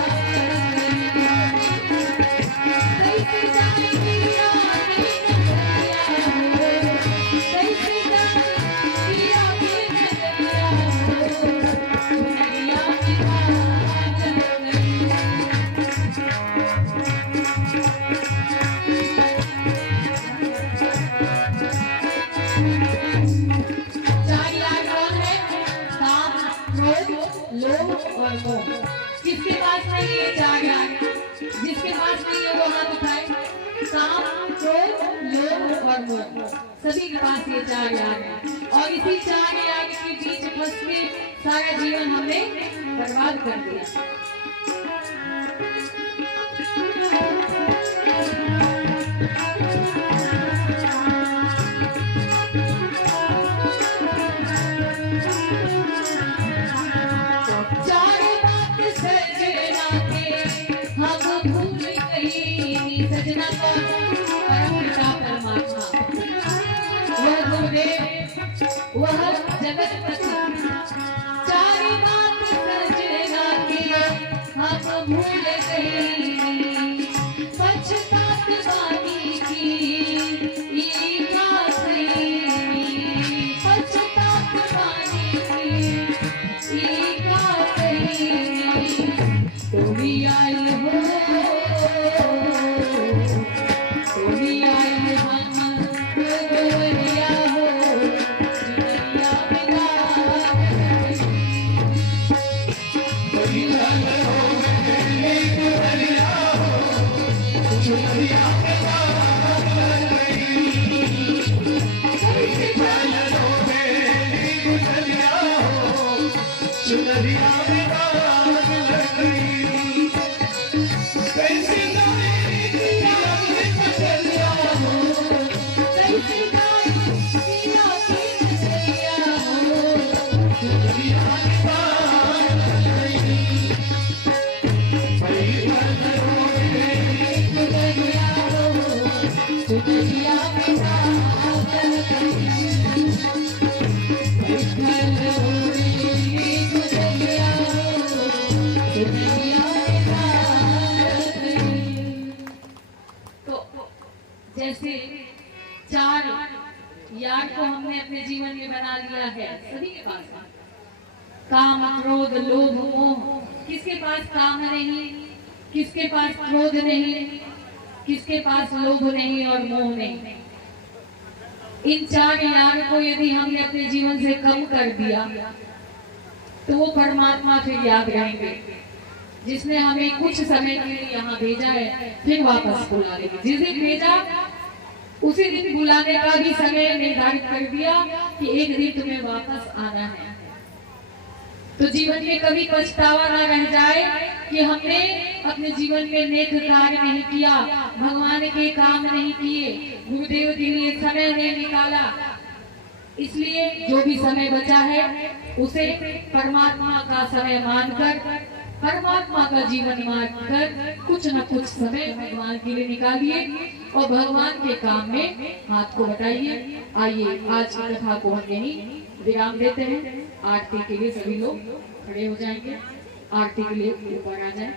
कैसे जाए पिया की नजरिया हो, कैसे जाए पिया की नजरिया हो सुनरिया में डाल। किसके पास नहीं है 4 यार? जिसके पास नहीं है वो हाथ उठाए। काम, क्रोध, लोभ और मोह, सभी के पास ये 4 यार है और इसी 4 यार के बीच फंस के सारा जीवन हमने बर्बाद कर दिया। सजना को परम पिता परमात्मा, वह गुरुदेव, वह जगत पति, 4 बात सजना की हम भूल गए, पछतात वाणी की पछतात वाणी की तुमी आई हो, जैसे 4 यार को हमने अपने जीवन में बना लिया है। सभी के पास काम, क्रोध, लोभ, मोह। किसके पास काम नहीं, किसके पास क्रोध नहीं, किसके पास लोभ नहीं और मोह नहीं। इन 4 यार को यदि हमने अपने जीवन से कम कर दिया तो वो परमात्मा फिर याद रहेंगे, जिसने हमें कुछ समय के लिए यहाँ भेजा है, फिर वापस बुला लेंगे। जिस दिन भेजा उसी दिन बुलाने का भी समय निर्धारित कर दिया कि एक दिन तुम्हें वापस आना है। तो जीवन में कभी पछतावा ना रह जाए कि हमने अपने जीवन में नेक कार्य नहीं किया, भगवान के काम नहीं किए, गुरुदेव के लिए समय नहीं निकाला। इसलिए जो भी समय बचा है उसे परमात्मा का समय मानकर, परमात्मा का जीवन मानकर कुछ न कुछ समय भगवान के लिए निकालिए और भगवान के काम में हाथ को बटाइए। आइए आज की कथा को हम यहीं विराम देते हैं। आरती के लिए सभी लोग खड़े हो जाएंगे, आरती के लिए ऊपर आ जाए।